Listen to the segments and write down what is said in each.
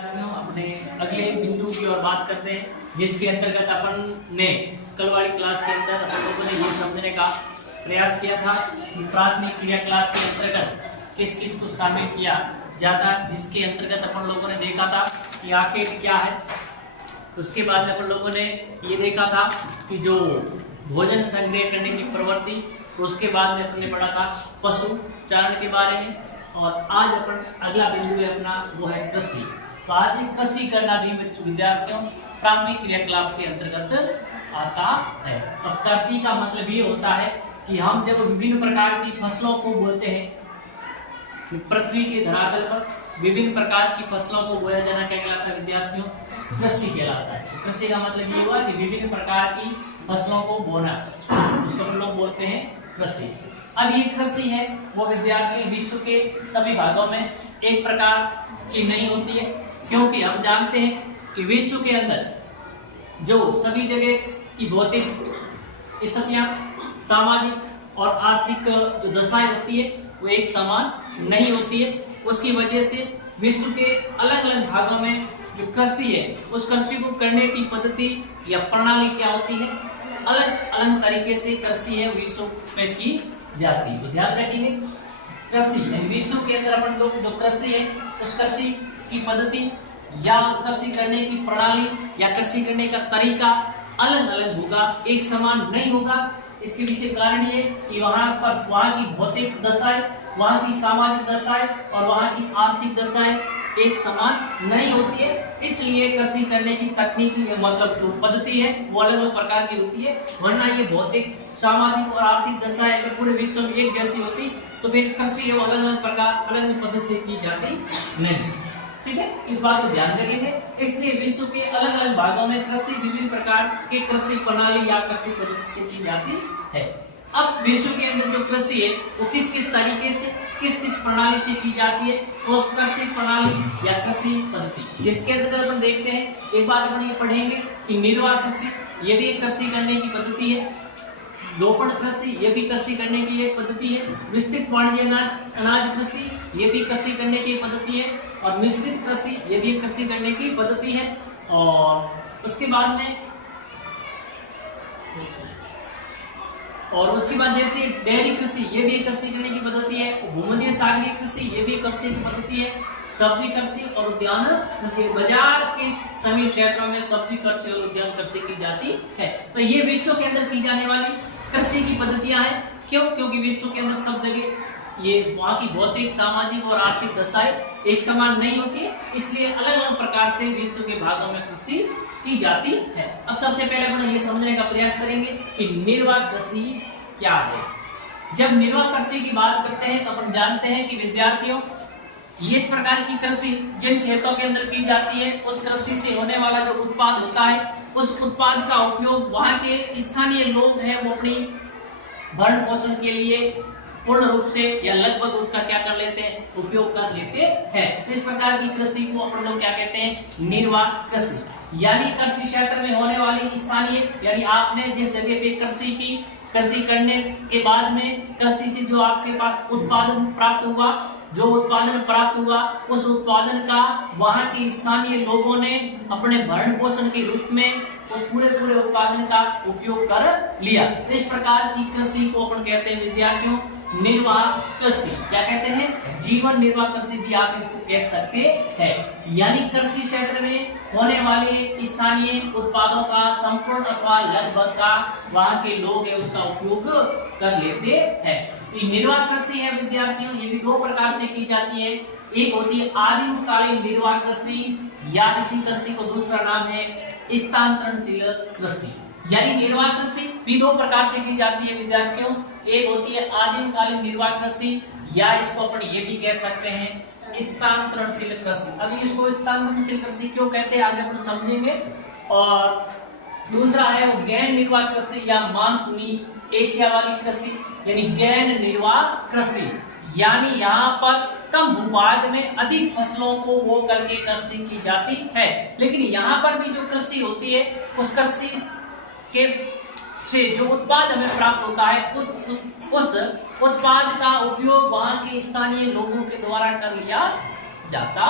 अपने अगले बिंदु की ओर बात करते हैं, जिसके अंतर्गत अपन ने कल वाली क्लास के अंदर अपन लोगों ने ये समझने का प्रयास किया था कि प्राथमिक क्रियाकलाप के अंतर्गत किस किस को शामिल किया जाता, जिसके अंतर्गत अपन लोगों ने देखा था कि आर्किड क्या है। उसके बाद में अपन लोगों ने ये देखा था कि जो भोजन संग्रह करने की प्रवृत्ति, उसके बाद में अपन ने पढ़ा था पशु चारण के बारे में, और आज अपन अगला बिंदु है अपना वो है कृषि। तो आज कृषि करना भी विद्यार्थियों प्राथमिक क्रियाकलाप के अंतर्गत आता है। और कृषि का मतलब ये होता है कि हम जब विभिन्न प्रकार की फसलों को बोते हैं, पृथ्वी के धरातल पर विभिन्न प्रकार की फसलों को बोया जाना क्या कहलाता है विद्यार्थियों? कृषि कहलाता है। तो कृषि का मतलब ये हुआ कि विभिन्न प्रकार की फसलों को बोना, उसको हम लोग बोलते हैं कृषि। अब ये कृषि है वो विद्यार्थी विश्व के सभी भागों में एक प्रकार की नहीं होती है, क्योंकि हम जानते हैं कि विश्व के अंदर जो सभी जगह की भौतिक स्थितियां, सामाजिक और आर्थिक जो दशाएं होती है वो एक समान नहीं होती है। उसकी वजह से विश्व के अलग अलग भागों में जो कृषि है उस कृषि को करने की पद्धति या प्रणाली क्या होती है, अलग अलग तरीके से कृषि है विश्व में की जाती है। तो ध्यान रखिए, कृषि विश्व के अंदर अपन लोग जो कृषि है उस कृषि की पद्धति या उस कृषि करने की प्रणाली या कृषि करने का तरीका अलग अलग होगा, एक समान नहीं होगा। इसके पीछे कारण ये कि वहाँ की भौतिक दशाएं, वहाँ की सामाजिक दशाएं और वहाँ की आर्थिक दशाएं एक समान नहीं होती है। इसलिए कृषि करने की तकनीकी मतलब जो पद्धति है वो अलग अलग प्रकार की होती है। वरना ये भौतिक, सामाजिक और आर्थिक दशाएं अगर पूरे विश्व में एक जैसी होती तो फिर कृषि अलग अलग प्रकार, अलग अलग पद्धति से की जाती नहीं। ठीक है, इस बात को ध्यान रखेंगे। इसलिए विश्व के अलग अलग भागों में कृषि विभिन्न प्रकार के कृषि प्रणाली या कृषि पद्धति से की जाती है। अब विश्व के अंदर जो कृषि है वो किस किस तरीके से, किस किस प्रणाली से की जाती है, तो उस कृषि प्रणाली या कृषि पद्धति जिसके अंदर अपन देखते हैं, एक बात अपन ये पढ़ेंगे कि निर्वाह कृषि, ये भी एक कृषि करने की पद्धति है। रोपण कृषि, ये भी कृषि करने की एक पद्धति है। विस्तृत वाणिज्य अनाज कृषि, ये भी कृषि करने की पद्धति है। और मिश्रित कृषि, ये भी कृषि करने की पद्धति है। और उसके बाद जैसे डेयरी कृषि, ये भी कृषि करने की पद्धति है। भूमध्य सागरीय कृषि, ये भी कृषि की पद्धति है। सब्जी कृषि और उद्यान कृषि, बाजार के समीप क्षेत्रों में सब्जी कृषि और उद्यान कृषि की जाती है। तो ये विश्व के अंदर की जाने वाली कृषि की पद्धतियां हैं। क्यों? क्योंकि विश्व के अंदर सब जगह ये वहाँ की भौतिक, सामाजिक और आर्थिक दशाएं एक समान नहीं होती है, इसलिए अलग अलग प्रकार से विश्व के भागों में कृषि की जाती है। अब सबसे पहले अपन ये समझने का प्रयास करेंगे कि निर्वाह कृषि क्या है। जब निर्वाह कृषि की बात करते हैं तो अपन जानते हैं कि विद्यार्थियों, ये इस प्रकार की कृषि जिन खेतों के अंदर की जाती है उस कृषि से होने वाला जो उत्पाद होता है उस उत्पाद का उपयोग वहाँ के स्थानीय लोग हैं वो अपनी भरण पोषण के लिए पूर्ण रूप से या लगभग उसका क्या कर लेते हैं, उपयोग कर लेते हैं। तो इस प्रकार की कृषि को अपन लोग क्या कहते हैं, निर्वाह कृषि। यानी कृषि क्षेत्र में होने वाली स्थानीय, यानी आपने जिस जगह पे कृषि की, कृषि करने के बाद में कृषि से जो आपके पास उत्पादन प्राप्त हुआ, उस उत्पादन का वहाँ के स्थानीय लोगों ने अपने भरण पोषण के रूप में उस पूरे उत्पादन का उपयोग कर लिया। तो इस प्रकार की कृषि को अपन कहते हैं विद्यार्थियों निर्वाह कृषि। क्या कहते हैं? जीवन निर्वाह कृषि भी आप इसको कह सकते हैं। यानी कृषि क्षेत्र में होने वाले स्थानीय उत्पादों का संपूर्ण अथवा लगभग का वहाँ के लोग है उसका उपयोग कर लेते हैं। तो निर्वाह कृषि है विद्यार्थियों, ये भी दो प्रकार से की जाती है। एक होती है आदिमकालीन निर्वाह कृषि, या इसी कृषि को दूसरा नाम है स्थानांतरणशील कृषि। यानी निर्वाह कृषि भी दो प्रकार से की जाती है विद्यार्थियों। एक होती है आदिमकालीन निर्वाह कृषि, या इसको अपन ये भी कह सकते हैं स्थानांतरणशील कृषि। अभी इसको स्थानांतरणशील कृषि क्यों कहते हैं आगे अपन समझेंगे। और दूसरा है वो गैर निर्वाह कृषि या मानसूनी एशिया वाली कृषि, यानी गैर निर्वाह कृषि। यानी यहाँ पर कम भूभाग में अधिक फसलों को बो करके कृषि की जाती है। लेकिन यहाँ पर भी जो कृषि होती है उस कृषि के से जो उत्पाद हमें प्राप्त होता है उस उत्पाद का उपयोग वहाँ के स्थानीय लोगों के द्वारा कर लिया जाता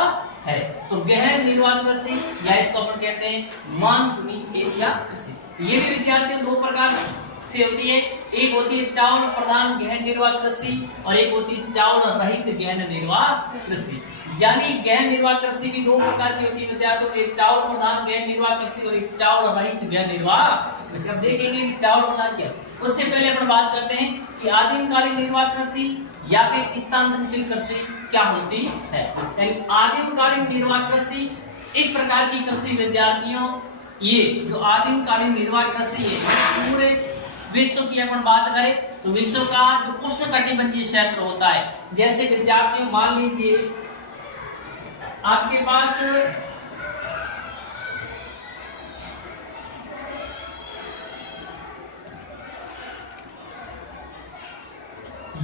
है। तो गहन निर्वात कृषि या इसको अपन कहते हैं मानसूनी एशिया कृषि। ये भी विद्यार्थियों दो प्रकार से होती है, एक होती है चावल प्रधान गहन निर्वात कृषि और एक होती है चावल रहित गहन निर्वात कृषि। यानी गहन निर्वात कृषि भी दो प्रकार की होती है विद्यार्थियों, एक चावल प्रधान गहन निर्वात कृषि और एक चावल रहित गहन निर्वात कृषि। अब देखेंगे कि चावल प्रधान क्या। उससे पहले अपन बात करते हैं कि आदिमकालीन निर्वात कृषि या फिर स्थानांतरित कृषि क्या होती है। यानी आदिमकालीन निर्वात कृषि इस प्रकार की कृषि विद्यार्थियों, ये जो आदिमकालीन निर्वात कृषि है पूरे विश्व की अपन बात करें तो विश्व का जो उष्णकटिबंधीय क्षेत्र होता है, जैसे विद्यार्थियों मान लीजिए आपके पास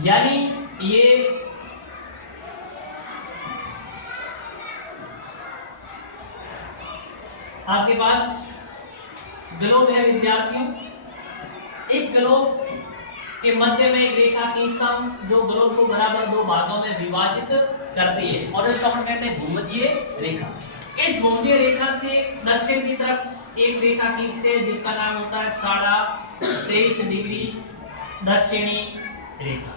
यानी ये आपके पास ग्लोब है विद्यार्थियों, इस ग्लोब के मध्य में एक रेखा खींचता हूं जो ग्लोब को बराबर दो भागों में विभाजित करती है और इसको हम कहते हैं भूमध्य रेखा। इस भूमध्य रेखा से दक्षिण की तरफ एक रेखा खींचते हैं जिसका नाम होता है 23.5 डिग्री दक्षिणी रेखा।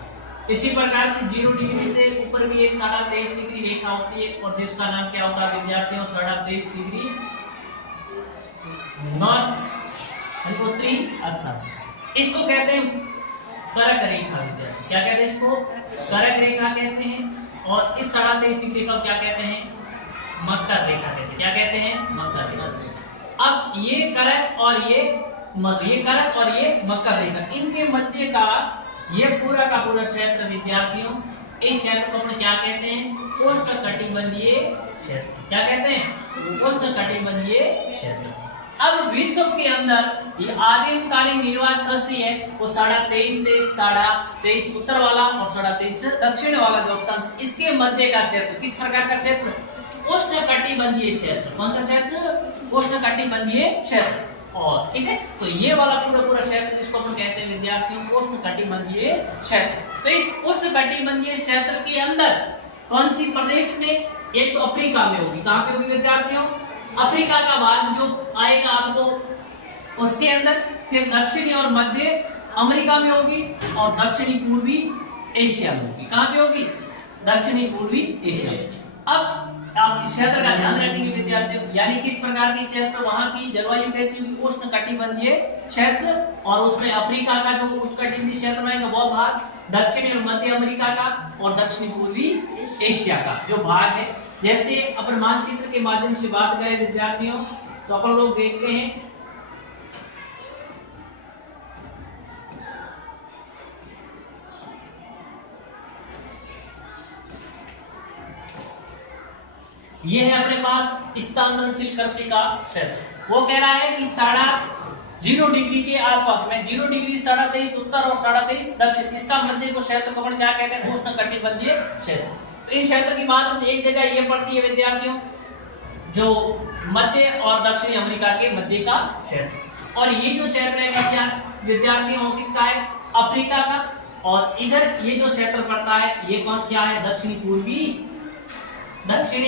इसी प्रकार से 0 डिग्री से ऊपर भी एक 23.5 डिग्री रेखा होती है और जिसका नाम क्या होता है विद्यार्थियों 23.5 डिग्री नॉर्थ उत्तरी अक्षांश। इसको कहते हैं करक रेखा विद्यार्थी। क्या कहते हैं इसको? करक रेखा कहते हैं। और इस 23.5 डिग्री को क्या कहते हैं? मकर रेखा कहते हैं। क्या कहते हैं? मकर रेखा। अब ये करक और ये करक और ये मकर रेखा, इनके मध्य का ये पूरा का पूरा क्षेत्र विद्यार्थियों, इस क्षेत्र को अपन क्या कहते हैं? उष्णकटिबंधीय क्षेत्र। क्या कहते हैं? उष्णकटिबंधीय क्षेत्र। अब विश्व के अंदर ये आदिमकालीन निर्वात कृषि है वो 23.5 से 23.5 उत्तर वाला और 23.5 से दक्षिण वाला जो अक्षांश, इसके मध्य का क्षेत्र किस प्रकार का क्षेत्र? उष्णकटिबंधीय क्षेत्र। कौन सा क्षेत्र? उष्णकटिबंधीय क्षेत्र। और ठीक है, तो ये वाला पूरा क्षेत्र जिसको हम कहते हैं विद्यार्थियों उष्णकटिबंधीय क्षेत्र। तो इस उष्णकटिबंधीय क्षेत्र के अंदर कौन सी प्रदेश में? एक तो अफ्रीका में होगी। कहाँ पे होगी विद्यार्थियों? अफ्रीका का भाग जो आएगा आपको उसके अंदर, फिर दक्षिणी और मध्य अमेरिका में होगी और दक्षिणी पूर्वी एशिया में होगी। कहाँ पे होगी? दक्षिणी पूर्वी एशिया में। अब आप इस क्षेत्र का ध्यान रखेंगे विद्यार्थियों, यानी किस प्रकार की क्षेत्र, वहां की जलवायु कैसी होगी? उष्णकटिबंधीय क्षेत्र। और उसमें अफ्रीका का जो उष्णकटिबंधीय क्षेत्र रहेगा वो भाग, दक्षिणी और मध्य अमेरिका का और दक्षिणी पूर्वी एशिया का जो भाग है। जैसे अपन मानचित्र के माध्यम से बात करें विद्यार्थियों तो अपन लोग देखते हैं ये है अपने पास स्थानांतरित कृषि का क्षेत्र। वो कह रहा है कि 0 डिग्री के आसपास में 0 डिग्री 23.5 उत्तर और 23.5 दक्षिण, इसका मध्य को क्षेत्र को अपन क्या कहते हैं? उष्णकटिबंधीय क्षेत्र। तो इस क्षेत्र की बात एक जगह ये पड़ती है विद्यार्थियों जो मध्य और दक्षिणी अमेरिका के मध्य का क्षेत्र। और ये जो क्षेत्र है विद्यार्थियों किसका है? अफ्रीका का। और इधर ये जो क्षेत्र पड़ता है ये कौन क्या है? दक्षिणी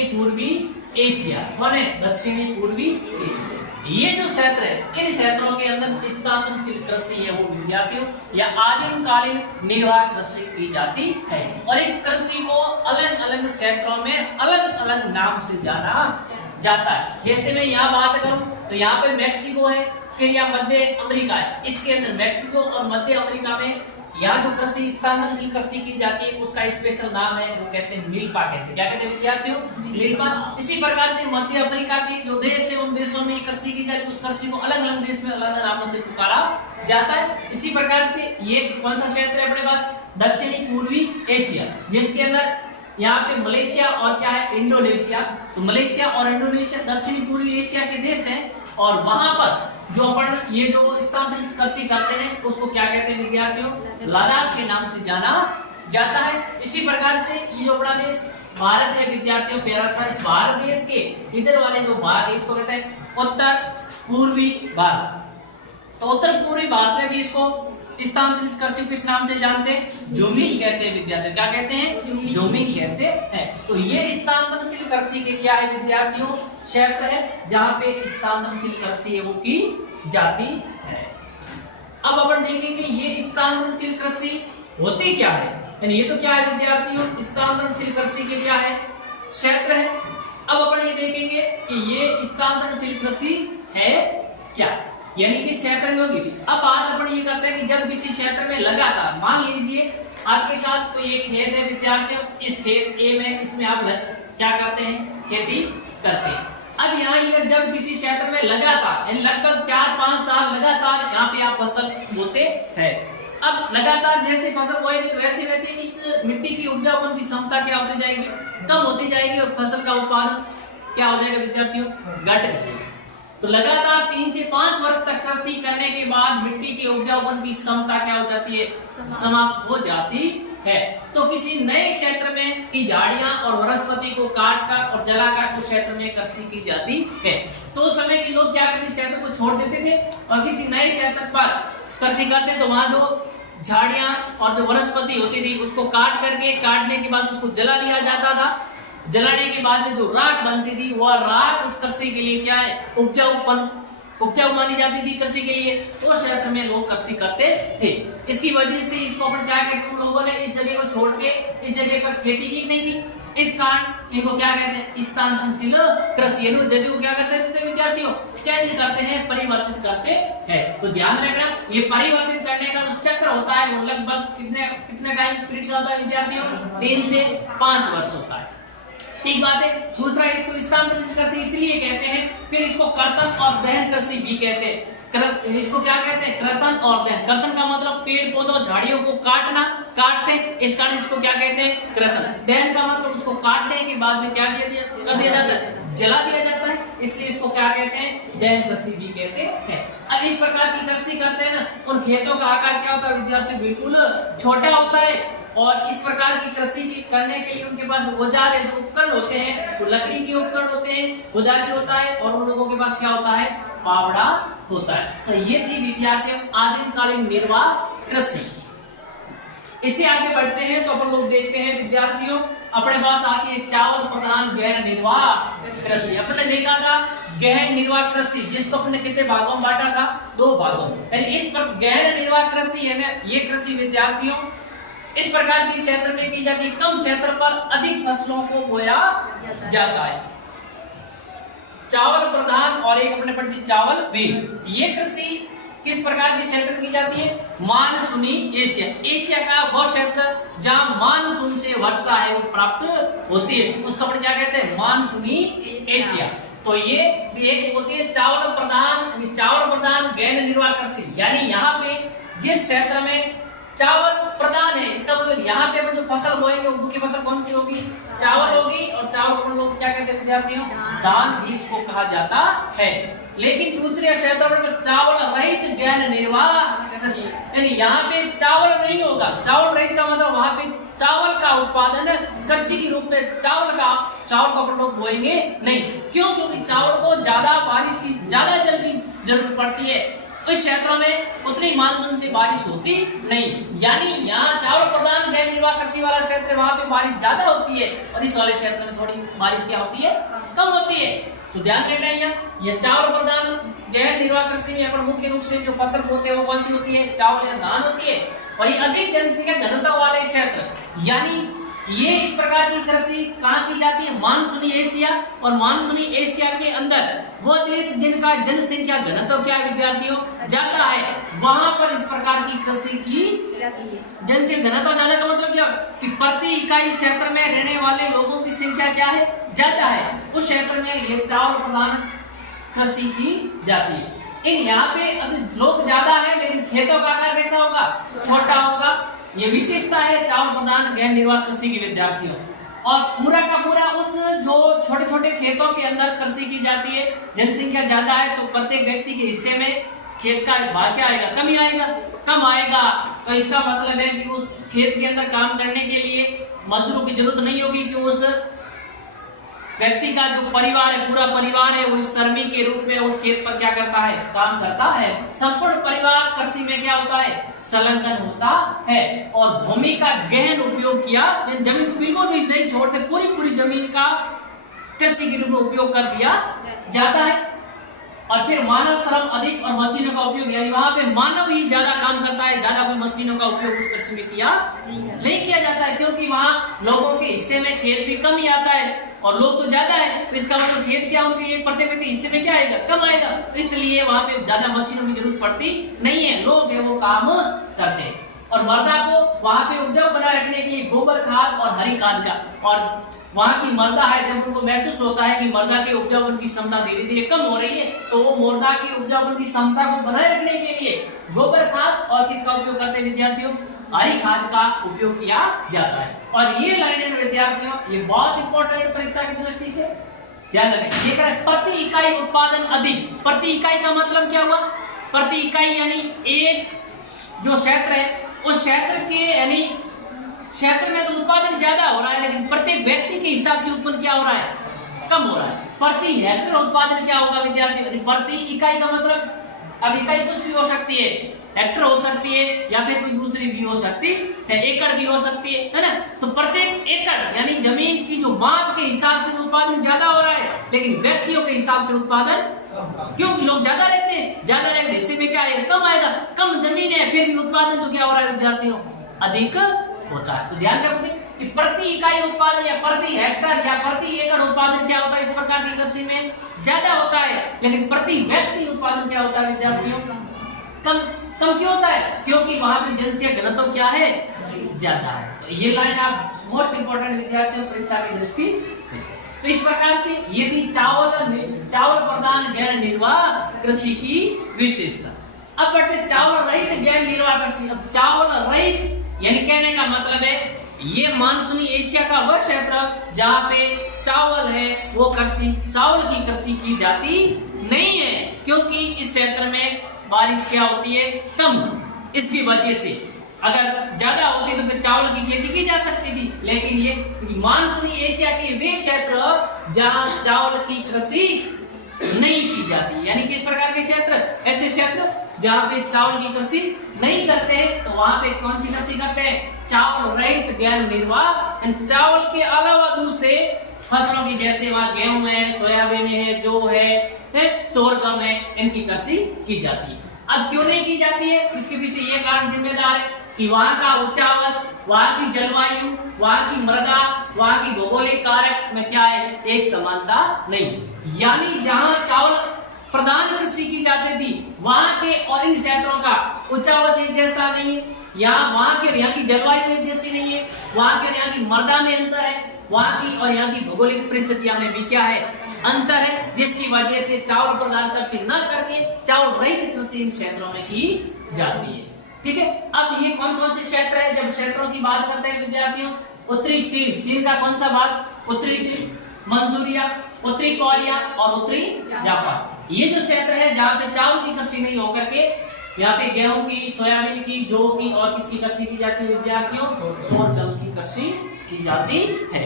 पूर्वी एशिया। कौन है? दक्षिणी पूर्वी एशिया। ये जो क्षेत्र है इन क्षेत्रों के अंदर स्थानांतरित कृषि है वो विद्यार्थियों या आदिमकालीन निर्वात कृषि की जाती है। और इस कृषि को अलग अलग क्षेत्रों में अलग अलग नाम से जाना जाता है। जैसे मैं यहाँ बात करूं तो यहाँ पे मैक्सिको है, फिर यहाँ मध्य अमेरिका है, इसके अंदर मैक्सिको और मध्य अमेरिका में यहाँ जो कृषि स्थानांतरित कृषि की जाती है उसका स्पेशल नाम है, वो कहते हैं मिल्पा कहते हैं। क्या कहते हैं विद्यार्थियों? मिल्पा। इसी प्रकार से मध्य अफ्रीका के जो देश है उन देशों में कृषि की जाती है, उस कृषि को अलग अलग देश में अलग अलग नामों से पुकारा जाता है। इसी प्रकार से ये कौन सा क्षेत्र है अपने पास? दक्षिणी पूर्वी एशिया, जिसके अंदर यहाँ पे मलेशिया और क्या है? इंडोनेशिया। तो मलेशिया और इंडोनेशिया दक्षिणी पूर्वी एशिया के देश हैं और वहां पर जो अपन ये जो स्थानांतरित कृषि करते हैं उसको क्या कहते हैं विद्यार्थियों? लद्दाख के नाम से जाना जाता है। इसी प्रकार से ये जो अपना देश भारत है विद्यार्थियों प्यारा सा, इस भारत देश के इधर वाले जो भाग है इसको कहते हैं उत्तर पूर्वी भारत। तो उत्तर पूर्वी भारत में भी इसको स्थानांतरित कृषि किस नाम से जानते हैं? ज़ूमिंग कहते हैं विद्यार्थी। क्या कहते हैं? ज़ूमिंग कहते हैं। तो ये स्थानांतरित कृषि के क्या है विद्यार्थियों? क्षेत्र है जहाँ पे स्थानांतरित कृषि है वो की जाती है। अब अपन देखेंगे ये स्थानांतरित कृषि होती क्या है, यानी ये तो क्या है विद्यार्थियों? स्थानांतरित कृषि के क्या है? क्षेत्र है। अब अपन ये देखेंगे कि ये स्थानांतरित कृषि है क्या, यानी कि क्षेत्र में होगी। अब बात अपन ये करते हैं कि जब किसी क्षेत्र में लगातार, मान लीजिए आपके पास कोई एक खेत है विद्यार्थियों, इस खेत ए में इसमें आप क्या करते हैं? खेती करते हैं। अब यहाँ ये जब किसी क्षेत्र में लगातार यानी लगभग 4-5 साल लगातार यहाँ पे आप फसल बोते हैं। अब लगातार जैसे फसल बोएंगे तो वैसे वैसे इस मिट्टी की उपजाऊपन की क्षमता क्या होती जाएगी? कम होती जाएगी और फसल का उत्पादन क्या हो जाएगा विद्यार्थियों? घट जाएगा। तो लगातार 3 से 5 वर्ष तक कृषि करने के बाद मिट्टी की उपजाऊपन की क्षमता क्या हो जाती है? समाप्त हो जाती है। तो किसी नए क्षेत्र में की झाड़ियां और वनस्पति को काटकर और जलाकर उस क्षेत्र में कृषि की जाती है। तो उस समय के लोग क्या करते? क्षेत्र को छोड़ देते थे और किसी नए क्षेत्र पर कृषि करते, तो वहां जो झाड़ियां और जो वनस्पति होती थी उसको काटने के बाद उसको जला दिया जाता था। जलाने के बाद में जो राख बनती थी वह राख उस कृषि के लिए क्या है? उपजाऊ मानी जाती थी कृषि के लिए। तो क्षेत्र में लोग कृषि करते थे। इसकी वजह से इसको अपन क्या कहते हैं? उन लोगों ने इस जगह को छोड़ के इस जगह पर खेती की नहीं थी, इस कारण इनको क्या कहते हैं? स्थानांतरित कृषि। यानी जगह को क्या करते हैं विद्यार्थियों? चेंज करते हैं, परिवर्तित करते हैं। तो ध्यान रखना ये परिवर्तित करने का जो चक्र होता है वो लगभग कितने टाइम पीरियड का होता है विद्यार्थियों? 3 से 5 वर्ष होता है। ठीक बात है। दूसरा, इसको स्थानांतरित कृषि इसलिए कहते हैं, फिर इसको कर्तन और दहन कृषि भी कहते हैं। इसको क्या कहते हैं? कर्तन और दहन। कर्तन का मतलब पेड़ पौधों झाड़ियों को काटते, इस कारण इसको क्या कहते हैं? कर्तन। दहन का मतलब उसको काटने के बाद में क्या कर दिया जाता है? जला दिया जाता है, इसलिए इसको क्या कहते हैं? दहन कृषि भी कहते हैं। अब इस प्रकार की कृषि करते हैं ना, उन खेतों का आकार क्या होता है विद्यार्थी? बिल्कुल छोटा होता है। और इस प्रकार की कृषि करने के लिए उनके पास औजार है, जो उपकरण होते हैं वो लकड़ी के उपकरण होते हैं, खुदाली होता है, और उन लोगों के पास क्या होता है? फावड़ा होता है। तो ये थी विद्यार्थियों आदिम कालीन निर्वाह कृषि। इससे आगे बढ़ते हैं तो अपन लोग देखते हैं विद्यार्थियों अपने पास आती है चावल प्रधान गहन निर्वाह कृषि। अपने देखा था गहन निर्वाह कृषि, जिसको अपने कितने भागों में बांटा था? 2 भागों में। इस पर गहन निर्वाह कृषि है ना, ये कृषि विद्यार्थियों इस प्रकार की क्षेत्र में की जाती है, कम क्षेत्र पर अधिक फसलों को बोया जाता है। चावल प्रधान और एक अपने पड़ती चावल विहीन। ये कृषि किस प्रकार के क्षेत्र में की जाती है? मानसूनी एशिया। एशिया का वो क्षेत्र जहां मानसून से वर्षा है वो प्राप्त होती है, उसको अपन क्या कहते हैं? मानसूनी एशिया। तो ये एक होती है चावल प्रधान गहन निर्वाह कृषि। यानी यहाँ पे जिस क्षेत्र में चावल प्रधान है, इसका मतलब यहाँ पे जो फसल बोएंगे उनकी फसल कौन सी होगी? चावल होगी। और चावल को लोग क्या कहते हैं विद्यार्थियों? धान भी इसको कहा जाता है। लेकिन दूसरे क्षेत्र में चावल रहित गहन निर्वाह कृषि, यानी यहाँ पे चावल नहीं होगा। चावल रहित का मतलब वहां पे चावल का उत्पादन कृषि के रूप में चावल को अपन लोग बोएंगे नहीं। क्यों? क्योंकि चावल को ज्यादा जल की जरूरत पड़ती है। इस क्षेत्रों में उतनी मानसून से बारिश होती नहीं। यानी यहाँ चावल प्रधान गहन निर्वाह कृषि वाला क्षेत्र, वहां पे बारिश ज्यादा होती है और इस वाले क्षेत्र में थोड़ी बारिश क्या होती है? कम होती है। तो ध्यान रखना ये चावल प्रधान गहन निर्वाह कृषि में अपन मुख्य रूप से जो फसल बोते हैं वो कौन सी होती है? चावल या धान होती है। और ये अधिक जनसंख्या घनत्व वाले क्षेत्र, यानी ये इस प्रकार की कृषि कहाँ की जाती है? मानसूनी एशिया। और मानसूनी एशिया के अंदर वो देश जिनका जनसंख्या घनत्व क्या विद्यार्थियों? ज्यादा है, वहां पर इस प्रकार की कृषि की जाती है। जनसंख्या घनत्व ज्यादा का मतलब क्या? कि प्रति इकाई क्षेत्र में रहने वाले लोगों की संख्या क्या है? ज्यादा है। उस क्षेत्र में ये चावल प्रधान कृषि की जाती है। इन यहाँ पे अभी लोग ज्यादा है लेकिन खेतों का आकार कैसा होगा? छोटा होगा। ये विशेषता है चावल प्रधान गहन निर्वाह कृषि के विद्यार्थियों। और पूरा का पूरा उस जो छोटे छोटे खेतों के अंदर कृषि की जाती है। जनसंख्या ज्यादा है तो प्रत्येक व्यक्ति के हिस्से में खेत का भाग क्या आएगा? कम आएगा। तो इसका मतलब है कि उस खेत के अंदर काम करने के लिए मजदूरों की जरूरत नहीं होगी, कि उस व्यक्ति का जो परिवार है, पूरा परिवार है, वो इस श्रमिक के रूप में उस खेत पर क्या करता है, काम करता है। संपूर्ण परिवार कृषि में क्या होता है, संलग्न होता है। और भूमि का गहन उपयोग किया, जमीन को बिल्कुल भी नहीं छोड़ते, पूरी जमीन का कृषि के रूप में उपयोग कर दिया जाता है। और फिर मानव श्रम अधिक और मशीनों का उपयोग, यानी वहां पे मानव ही ज्यादा काम करता है, ज्यादा कोई मशीनों का उपयोग उस कृषि में किया नहीं किया जाता है, क्योंकि वहां लोगों के हिस्से में खेत भी कम ही आता है और लोग तो ज्यादा है, तो इसका मतलब खेत क्या उनके एक प्रत्येक व्यक्ति हिस्से में क्या आएगा, कम आएगा। तो इसलिए वहां पे ज्यादा मशीनों की जरूरत पड़ती नहीं है, लोग है वो काम करते हैं। और मृदा को वहां पे उपजाऊ बनाए रखने के लिए गोबर खाद और हरी खाद का, और वहां की मृदा है, जब उनको महसूस होता है कि मृदा के उपजाऊपन की क्षमता धीरे धीरे कम हो रही है, तो वो मृदा की उपजाऊपन की क्षमता को बनाए रखने के लिए गोबर खाद और किसका उपयोग करते हैं विद्यार्थियों, हरी खाद का उपयोग किया जाता है। और ये लाइनें विद्यार्थियों ये बहुत इंपॉर्टेंट परीक्षा की दृष्टि से ध्यान रखें। ये कह रहा है प्रति इकाई उत्पादन अधिक। प्रति इकाई का मतलब क्या हुआ, प्रति इकाई यानी एक जो क्षेत्र है उस क्षेत्र के, यानी क्षेत्र में तो उत्पादन ज्यादा हो रहा है, लेकिन प्रत्येक व्यक्ति के हिसाब से उत्पन्न क्या हो रहा है, कम हो रहा है। प्रति हेक्टेयर उत्पादन क्या होगा विद्यार्थी, प्रति इकाई का मतलब, अब इकाई कुछ भी हो सकती है, हेक्टर हो सकती है या फिर कोई दूसरी भी हो सकती है, एकड़ भी हो सकती है ना। तो प्रत्येक एकड़ यानी जमीन की जो माप के हिसाब से उत्पादन ज्यादा हो रहा है, लेकिन व्यक्तियों के हिसाब से उत्पादन, क्योंकि लोग ज्यादा रहते हैं, ज्यादा रहेंगे हिस्से में क्या आएगा, कम आएगा। कम जमीन है फिर भी उत्पादन तो क्या हो रहा है विद्यार्थियों, अधिक होता है। तो ध्यान रखोगे कि प्रति इकाई उत्पादन या प्रति हेक्टर या प्रति एकड़ उत्पादन क्या होता है, इस प्रकार की कृषि में ज्यादा होता है, लेकिन प्रति व्यक्ति उत्पादन क्या होता है विद्यार्थियों, कम। कम क्यों होता है, क्योंकि वहां पे जनसंख्या घनत्व क्या है, ज्यादा है। तो ये लाइन आप मोस्ट इंपोर्टेंट विद्यार्थियों परीक्षा की दृष्टि से। तो इस प्रकार से यदि चावल प्रधान गैर निर्वाह कृषि की विशेषता। अब बढ़ते चावल रहित गैर निर्वाह कृषि। अब चावल रहित यानी कहने का मतलब है ये मानसूनी एशिया का वह क्षेत्र जहाँ पे चावल है वो कृषि, चावल की कृषि की जाती नहीं है, क्योंकि इस क्षेत्र में बारिश क्या होती है, कम। इसकी वजह से अगर ज्यादा होती तो फिर चावल की खेती की जा सकती थी, लेकिन ये मानसूनी एशिया के वे क्षेत्र जहाँ चावल की कृषि नहीं की जाती, यानी कि इस प्रकार के क्षेत्र, ऐसे क्षेत्र जहाँ पे चावल की कृषि नहीं करते हैं, तो वहां पे कौन सी कृषि करते हैं, चावल रहित गैर निर्वाह। चावल के अलावा दूसरे फसलों की, जैसे वहाँ गेहूं है, सोयाबीन है, जौ है, सोरगम है, इनकी कृषि की जाती है। अब क्यों नहीं की जाती है, इसके पीछे ये कारण जिम्मेदार है कि वहाँ का उच्चावस, वहाँ की जलवायु, वहाँ की मृदा, वहाँ की भौगोलिक कारक में क्या है, एक समानता नहीं। यानी जहाँ चावल प्रधान कृषि की जाती थी वहाँ के और इन क्षेत्रों का उच्चावस एक जैसा नहीं है, यहाँ की जलवायु एक जैसी नहीं है, वहाँ के यहाँ की मृदा में अंतर है, वहाँ की और यहाँ की भौगोलिक परिस्थितियां में भी क्या है, अंतर है, जिसकी वजह से चावल प्रधान कृषि न करके चावल रहित कृषि इन क्षेत्रों में की जाती है। ठीक है, अब ये कौन कौन से क्षेत्र है, जब क्षेत्रों की बात करते हैं विद्यार्थियों, उत्तरी चीन, चीन का कौन सा भाग, उत्तरी चीन, मंचूरिया, उत्तरी कोरिया और उत्तरी जापान, ये जो क्षेत्र है जहाँ पे चावल की कृषि नहीं होकर के यहाँ पे गेहूं की, सोयाबीन की, जौ की और किसकी कृषि की जाती है विद्यार्थियों, सोरगम की कृषि की जाती है।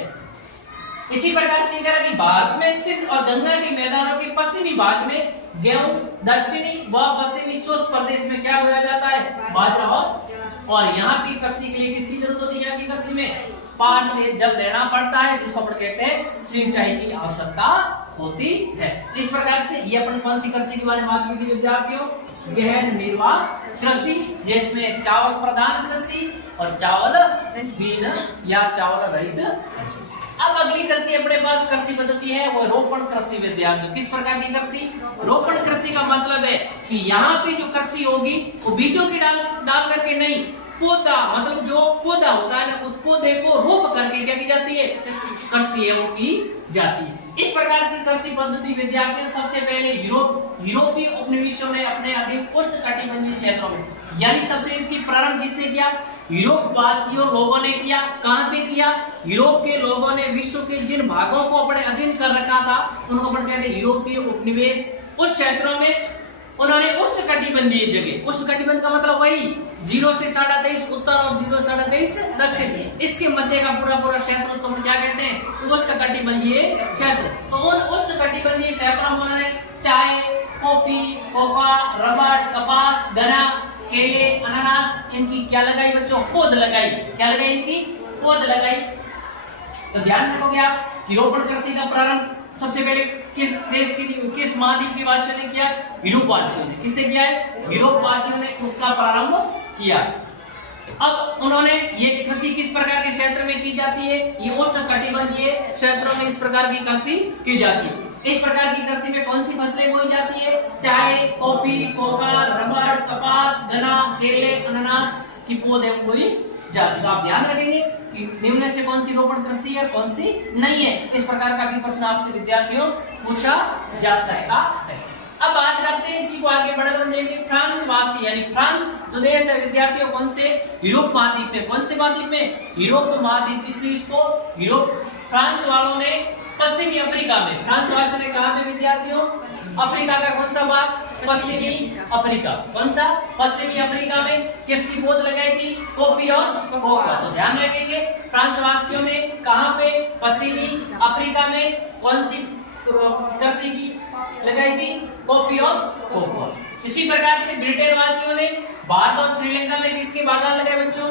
इसी प्रकार से कि भारत में सिंध और गंगा के मैदानों के पश्चिमी भाग में गेहूं, दक्षिणी व पश्चिमी स्वच्छ प्रदेश में क्या बोया जाता है, बाजरा। और यहाँ पे कृषि के लिए किसकी जरूरत होती है, यहाँ की कृषि में पहाड़ से जल लेना पड़ता है, जिसको अपन कहते हैं सिंचाई की आवश्यकता होती है। इस प्रकार से ये अपन कौन सी कृषि के बारे में बात की थी विद्यार्थियों, गैर निर्वाह कृषि, जिसमें चावल प्रधान कृषि और चावल बीन या चावल रहित कृषि। अब अगली कृषि अपने पास कृषि पद्धति है वो रोपण कृषि विद्यार्थियों। किस प्रकार की कृषि, रोपण कृषि का मतलब है कि यहाँ पे जो कृषि होगी वो बीजों की डाल करके नहीं, पौधा मतलब जो पौधा होता है ना उस पौधे को रोप करके क्या की जाती है, कृषि है वो की जाती है। इस प्रकार की कृषि पद्धति विद्यार्थियों सबसे पहले यूरोपीय उपनिवेशों ने अपने अधिक उष्णकटिबंधीय क्षेत्रों में, यानी सबसे इसकी प्रारंभ किसने किया, यूरोप वासियों लोगों ने किया। कहाँ पे किया, यूरोप के लोगों ने विश्व के जिन भागों को अपने अधीन कर रखा था उनको अपन कहते हैं यूरोपीय उपनिवेश। उस क्षेत्रों में उन्होंने उष्णकटिबंधीय जगह, उष्णकटिबंध का मतलब वही 0 से 23.5 उत्तर और 0 से 23.5 दक्षिण, इसके मध्य का पूरा पूरा क्षेत्र उसको हम क्या कहते हैं? उष्णकटिबंधीय क्षेत्र। तो उन उष्णकटिबंधीय क्षेत्रों में उन्होंने चाय, कॉफी, कोका, रबड़, कपास, गन्ना, केले, अनानास, इनकी क्या लगाई बच्चों? पौध लगाई। क्या लगाई? इनकी पौध लगाई। तो ध्यान रखोगे आप कि रोपण कृषि का प्रारंभ सबसे पहले किस देश की, किस महाद्वीप के वासियों ने किया? यूरोप वासियों ने। किसने किया है? यूरोप वासियों ने उसका प्रारंभ किया। अब उन्होंने ये कृषि किस प्रकार के क्षेत्र में की जाती है? ये उष्णकटिबंधीय क्षेत्रों में इस प्रकार की कृषि की जाती है। इस प्रकार की कृषि में कौन सी फसलें बोई जाती है? चाय, कॉफी, कोका, रबड़, कपास, गन्ना, केले, अनानास की पौधे बोई जाती है। तो आप ध्यान रखेंगे कि निम्न से कौन सी रोपण कृषि है, कौन सी नहीं है। इस प्रकार का भी प्रश्न आपसे विद्यार्थियों पूछा जा सकता है। अब बात करते हैं, इसी को आगे बढ़कर देखेंगे, फ्रांस वासी यानी फ्रांस जो देश है विद्यार्थियों, कौन से? यूरोप महाद्वीप में। कौन से महाद्वीप में? यूरोप महाद्वीप। इसलिए इसको यूरोप, फ्रांस वालों ने पश्चिमी अफ्रीका में, फ्रांस वासियों ने कहा में विद्यार्थियों? अफ्रीका का कौन सा भाग? पश्चिमी अफ्रीका। कौन सा? पश्चिमी अफ्रीका में किसकी पौध लगाई थी? कॉफी और कोका। तो ध्यान रखेंगे फ्रांस वासियों ने कहां पे? पश्चिमी अफ्रीका में कौन सी कृषि की लगाई थी? कॉफी और कोका। इसी प्रकार से ब्रिटेन वासियों ने भारत और श्रीलंका में किसके बागान लगाए बच्चों?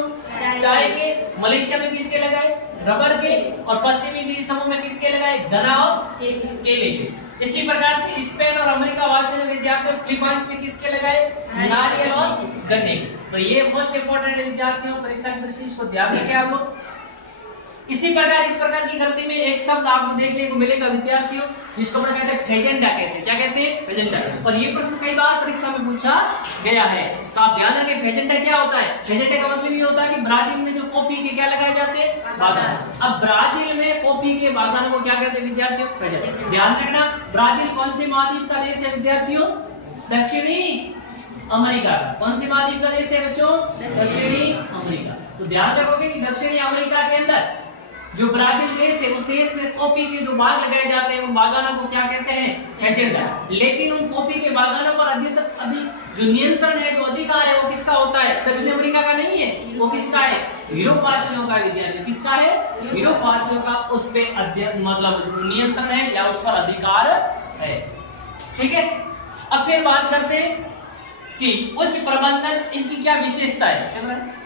चाय के। मलेशिया में किसके लगाए? रबर के। और पश्चिमी द्वीप समूह में किसके लगाए? गन्ना और केले के। इसी प्रकार से स्पेन और अमेरिका वासियों ने विद्यार्थियों फिलीपाइंस में किसके लगाए? नारियल और गन्ने के। तो ये मोस्ट इंपोर्टेंट है विद्यार्थियों, परीक्षा की दृष्टि इसको ध्यान रखें आप लोग। इसी प्रकार इस प्रकार की कृषि में एक शब्द आपको देखने को मिलेगा विद्यार्थियों, जिसको हम कहते हैं फेजेंडा कहते हैं। क्या कहते हैं? फेजेंडा। और ये प्रश्न कई बार परीक्षा में पूछा गया है, तो आप ध्यान रखें फेजेंडा क्या होता है। फेजेंडा का मतलब ये होता है कि ब्राजील में जो कॉफी के क्या लगाए जाते हैं? बागान। अब ब्राजील में कॉफी के बागान को क्या कहते हैं विद्यार्थियों? फेजेंडा। ध्यान रखना, ब्राजील कौन से महाद्वीप का देश है विद्यार्थियों? दक्षिणी अमेरिका। कौन सी महाद्वीप का देश है बच्चों? दक्षिणी अमेरिका। तो ध्यान रखोगे कि दक्षिणी अमेरिका के अंदर जो ब्राजील देश है, उस देश में कॉफी के जो बाग लगाए जाते हैं उन बागानों को क्या कहते हैं? फेजेंडा। लेकिन उन कॉफी के बागानों पर अधिक जो नियंत्रण है, जो अधिकार है, वो किसका होता है? दक्षिण अमेरिका का नहीं है, वो किसका है? यूरोप वासियों का विद्यार्थी। किसका है? यूरोप वासियों का उस पे मतलब नियंत्रण है या उस पर अधिकार है। ठीक है। अब फिर बात करते हैं कि उच्च प्रबंधन इनकी क्या विशेषता है,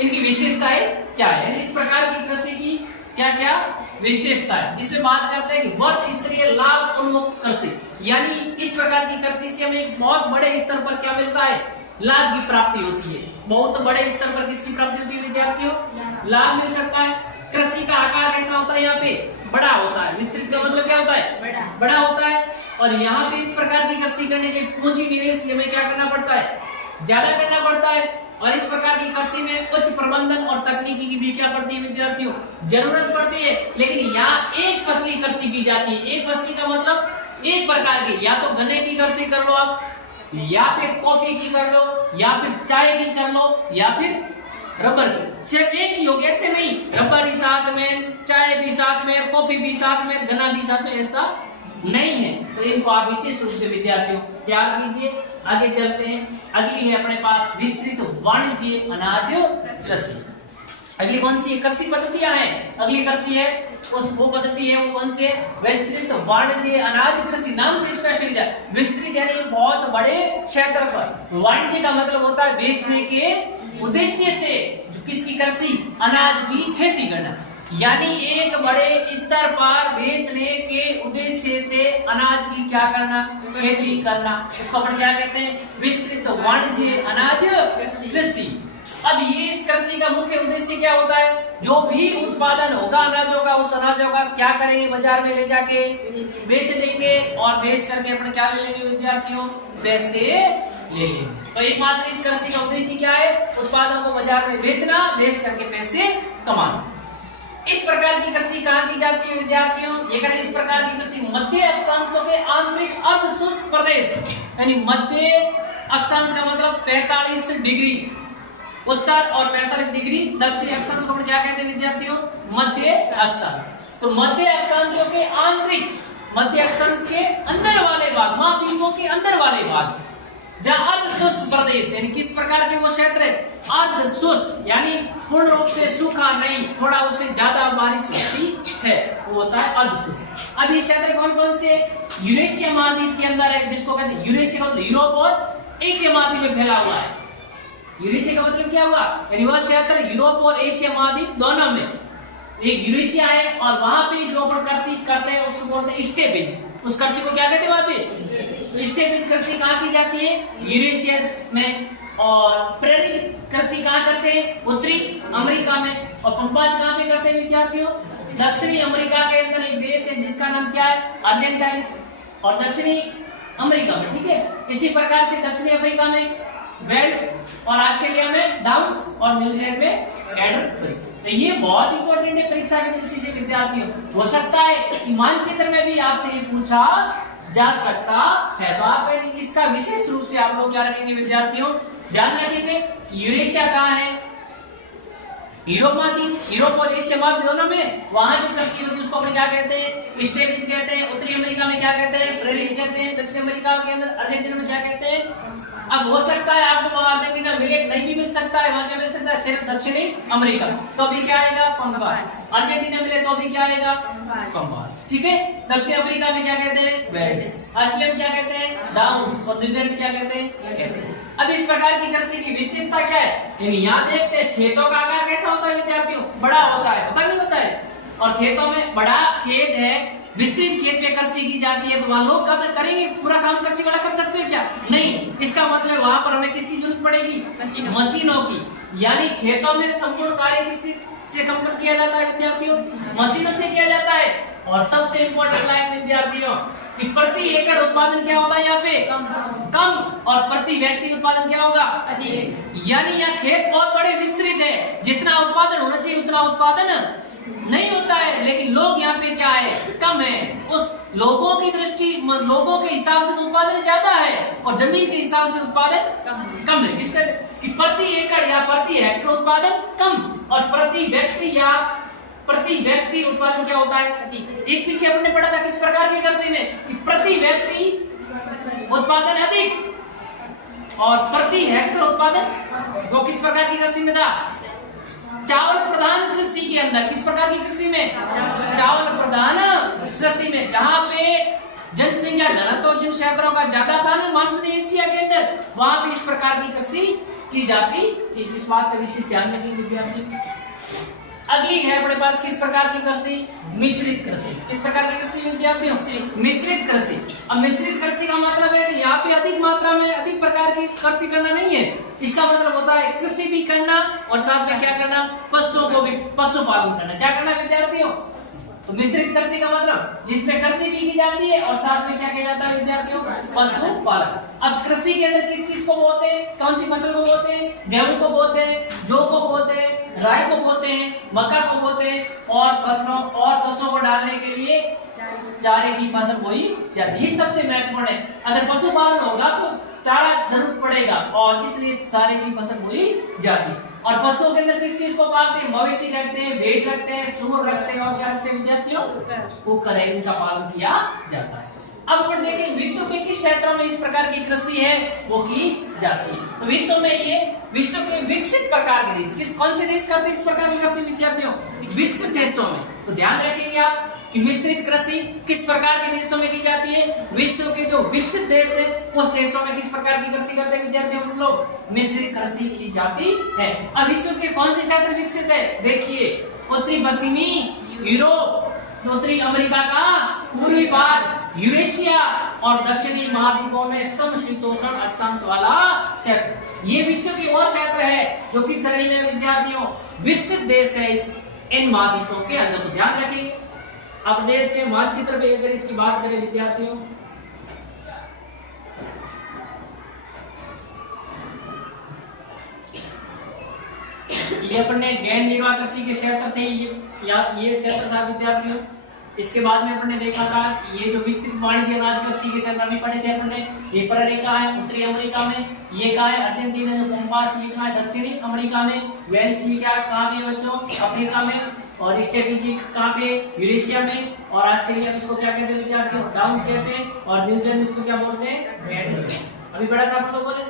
इनकी विशेषताएं क्या है, इस प्रकार की कृषि की क्या क्या विशेषता है, जिसमें बात करते हैं कि वर्ग स्तरीय लाभ उन्मुख कृषि, यानी इस प्रकार की कृषि से हमें एक बहुत बड़े स्तर पर क्या मिलता है? लाभ की प्राप्ति होती है। बहुत बड़े स्तर पर किसकी प्राप्ति होती है विद्यार्थियों? लाभ मिल सकता है। कृषि का आकार कैसा होता है? यहाँ पे बड़ा होता है। विस्तृत का मतलब क्या होता है? बड़ा होता है। और यहाँ पे इस प्रकार की कृषि करने के लिए पूंजी निवेश हमें क्या करना पड़ता है? ज्यादा करना पड़ता है। और इस प्रकार की कृषि में उच्च प्रबंधन और तकनीकी की भी क्या पड़ती है विद्यार्थियों? जरूरत पड़ती है। लेकिन यहाँ एक फसली कृषि की जाती है। एक फसली का मतलब एक प्रकार की, या तो गन्ने की कृषि कर लो आप, या फिर कॉफी की कर लो, या फिर चाय की कर लो, या फिर रबर की। सिर्फ एक ही होगी ऐसे नहीं, रबर भी साथ में, चाय भी साथ में, कॉफी भी साथ में, गन्ना भी साथ में, ऐसा नहीं है। तो इनको आप विशेष रूप से विद्यार्थियों तैयार कीजिए। आगे चलते हैं, अगली है अपने पास विस्तृत वाणिज्य अनाज कृषि। अगली कौन सी कृषि पद्धतियां हैं? अगली कृषि है वो पद्धति है वो कौन सी है? विस्तृत वाणिज्य अनाज कृषि। नाम से स्पष्ट लिखा है। विस्तृत यानी बहुत बड़े क्षेत्र पर, वाणिज्य का मतलब होता है बेचने के उद्देश्य से जो किसकी कृषि? अनाज की खेती करना, यानी एक बड़े स्तर पर बेचने के उद्देश्य से अनाज की क्या करना? खेती करना। उसको अपन क्या कहते हैं? विस्तृत वाणिज्य अनाज कृषि। अब ये इस कृषि का मुख्य उद्देश्य क्या होता है? जो भी उत्पादन होगा अनाजों का, उस अनाजों का क्या करेंगे? बाजार में ले जाके बेच देंगे, और बेच करके अपने क्या ले लेंगे विद्यार्थियों? पैसे ले लेंगे। तो एकमात्र इस कृषि का उद्देश्य क्या है? उत्पादों को बाजार में बेचना, बेच करके पैसे कमाना। इस प्रकार की कृषि कहाँ की जाती है विद्यार्थियों? ये इस प्रकार की कृषि मध्य अक्षांशों के आंतरिक अर्ध शुष्क प्रदेश, यानी मध्य अक्षांश का मतलब 45 डिग्री उत्तर और 45 डिग्री दक्षिणी अक्षांश को क्या कहते हैं विद्यार्थियों? मध्य अक्षांश। तो मध्य अक्षांशों के आंतरिक, मध्य अक्षांश के अंदर वाले भाग, महाद्वीपों के अंदर वाले भाग, जहाँ अर्ध शुष्क प्रदेश यानी किस प्रकार के वो क्षेत्र है, अर्ध शुष्क यानी पूर्ण रूप से सूखा नहीं, थोड़ा उससे ज्यादा बारिश होती है, वो होता है अर्ध शुष्क। अब ये क्षेत्र कौन कौन से, यूरेशिया महाद्वीप के अंदर है, जिसको कहते हैं यूरेशिया का मतलब यूरोप और एशिया महाद्वीप में फैला हुआ है। यूरेशिया का मतलब क्या हुआ, यानी वह क्षेत्र यूरोप और एशिया महाद्वीप दोनों में, एक यूरेशिया है और वहां पे जो अपन कृषि करते हैं उसको बोलते हैं स्टेपिज। उस कृषि को क्या कहते हैं वहां पे, स्टेपिज कृषि कहाँ की जाती है, यूरेशिया में। और प्रेरित कृषि कहाँ करते हैं, उत्तरी अमेरिका में। और पंपाज कहाँ पे करते हैं विद्यार्थियों, दक्षिणी अमेरिका के अंदर एक देश है जिसका नाम क्या है, अर्जेंटाइन, और दक्षिणी अमेरिका में, ठीक है। इसी प्रकार से दक्षिणी अमेरिका में वेल्स और ऑस्ट्रेलिया में डाउन्स और न्यूजीलैंड में कैडबरी। तो ये बहुत इंपॉर्टेंट है परीक्षा की दृष्टि से विद्यार्थियों। हो सकता है कि मानचित्र में भी आपसे ये पूछा जा सकता है, तो आप इसका विशेष रूप से आप लोग क्या रखेंगे विद्यार्थियों, ध्यान रखेंगे कि यूरेशिया कहाँ है, यूरोप महाद्वीप, यूरोप और एशिया महाद्वीप दोनों में वहां जो कृषि होती है उसको अपन क्या कहते हैं, स्टेपिज कहते हैं। उत्तरी अमेरिका में क्या कहते हैं, प्रेरित कहते हैं। दक्षिण अमेरिका के अंदर अर्जेंटीना में क्या कहते हैं। अब हो सकता है आपको वहां अर्जेंटीना मिले, नहीं भी मिल सकता है, वहां क्या मिल सकता है, सिर्फ दक्षिणी अमेरिका, तो भी क्या आएगा, पंपाज। अर्जेंटीना मिले तो भी क्या आएगा, पंपाज, ठीक है। दक्षिण अमेरिका में क्या कहते हैं, वेल्स। ऑस्ट्रेलिया में क्या कहते हैं, डाउन्स। और न्यूजीलैंड में क्या कहते हैं। अब इस प्रकार की कृषि की विशेषता क्या है, यानी यहाँ देखते हैं खेतों का आकार कैसा होता है विद्यार्थियों, बड़ा होता है, होता नहीं होता है। और खेतों में बड़ा खेत है, विस्तृत खेत में कृषि की जाती है, तो वहां लोग कब करेंगे, पूरा काम कृषि वाला कर सकते हैं क्या, नहीं। इसका मतलब वहां पर हमें किसकी जरूरत पड़ेगी, मशीनों की। यानी खेतों में संपूर्ण कार्य किसी से कंप्लीट किया जाता है विद्यार्थियों, मशीनों से किया जाता है। और सबसे इंपॉर्टेंट लाइन विद्यार्थियों कि प्रति एकड़ उत्पादन क्या होता है यहाँ पे, कम, और प्रति व्यक्ति उत्पादन क्या होगा, अधिक। यानी यह खेत बहुत बड़े विस्तृत है, जितना उत्पादन होना चाहिए उतना उत्पादन नहीं होता है, लेकिन लोग यहाँ पे क्या है, कम है। उस लोगों की दृष्टि, लोगों के हिसाब से तो उत्पादन ज्यादा है और जमीन के हिसाब से उत्पादन कम है, जिसका कि प्रति एकड़ या प्रति हेक्टेयर उत्पादन कम और प्रति व्यक्ति उत्पादन क्या होता है, एक पीछे अपने पढ़ा था किस प्रकार के कृषि में कि प्रति व्यक्ति उत्पादन अधिक और प्रति हेक्टेयर उत्पादन वो किस प्रकार की कृषि में था, चावल प्रधान कृषि के अंदर। किस प्रकार की कृषि में, चावल प्रधान कृषि में, जहां पे जनसंख्या घनत्व जिन क्षेत्रों का ज्यादा था ना मानसून एशिया के अंदर, वहां पे इस प्रकार की कृषि की जाती थी। इस बात का विशेष ध्यान रखें विद्यार्थी। अगली है अपने पास किस प्रकार की कृषि, मिश्रित कृषि। किस प्रकार की कृषि विद्यार्थियों, मिश्रित कृषि। अब मिश्रित कृषि का मतलब है कि यहाँ पे अधिक मात्रा में अधिक प्रकार की कृषि करना नहीं है। इसका मतलब होता है कृषि भी करना और साथ में क्या करना, पशुओं को भी पशुपालन करना। क्या करना विद्यार्थियों, तो मिश्रित कृषि का मतलब जिसमें कृषि भी की जाती है और साथ में क्या किया जाता है विद्यार्थियों, पशुपालन। अब कृषि के अंदर किस किस को बोते हैं, कौन सी फसल को बोते हैं, गेहूं को बोते हैं, जौ को बोते हैं, राई को बोते हैं, मक्का को बोते हैं, और पशुओं को डालने के लिए चारे की फसल बोई जाती है। ये सबसे महत्वपूर्ण है। अगर पशुपालन होगा तो चारा जरूरत पड़ेगा और इसलिए सारे की फसल बोई जाती है। और पशुओं के अंदर किस किस को पालते हैं, मवेशी रखते हैं, भेड़ रखते हैं, सूअर रखते हैं और क्या रखते हैं विद्यार्थियों, कुकर, इनका पालन किया जाता है। अब अपन देखें विश्व के किस क्षेत्रों में इस प्रकार की कृषि है वो की जाती है। तो विश्व में ये विश्व के विकसित प्रकार के देश, किस कौन से देश करते हैं इस प्रकार की कृषि विद्यार्थियों, विकसित देशों में। तो ध्यान रखेंगे आप कि मिश्रित कृषि किस प्रकार के देशों में की जाती है, विश्व के जो विकसित देश है उस देशों में किस प्रकार की कृषि करते हैं विद्यार्थियों, हम लोग मिश्रित कृषि की जाती है। अब विश्व के कौन से क्षेत्र विकसित है, देखिए उत्तरी पश्चिमी यूरोप, उत्तरी अमेरिका का पूर्वी भाग, यूरेशिया और दक्षिणी महाद्वीपों में समशीतोष्ण अक्षांश वाला क्षेत्र। ये विश्व के वो क्षेत्र है जो कि श्रेणी में विद्यार्थियों विकसित देश है इस इन महाद्वीपों के अंदर। तो ध्यान रखेंगे। अब देखते हैं मानचित्र पे अगर इसकी बात करें विद्यार्थियों, ये अपने गैर निर्वाह कृषि के क्षेत्र थे, ये क्षेत्र था विद्यार्थियों। इसके बाद में अपने देखा था ये जो विस्तृत वाणिज्य अनाज कृषि के क्षेत्र में पढ़े थे अपने, ये रेखा है उत्तरी अमेरिका में, ये कहा है अर्जेंटीना जो पंपास, ये कहा है दक्षिणी अमेरिका में, वेल्स ये क्या कहाँ पे बच्चों, अफ्रीका में, और स्टेपिजी कहाँ पे, यूरेशिया में, और ऑस्ट्रेलिया में इसको क्या कहते हैं विद्यार्थियों, डाउन्स कहते हैं, और न्यूजीलैंड इसको क्या बोलते हैं, अभी पढ़ा था आप लोगों ने।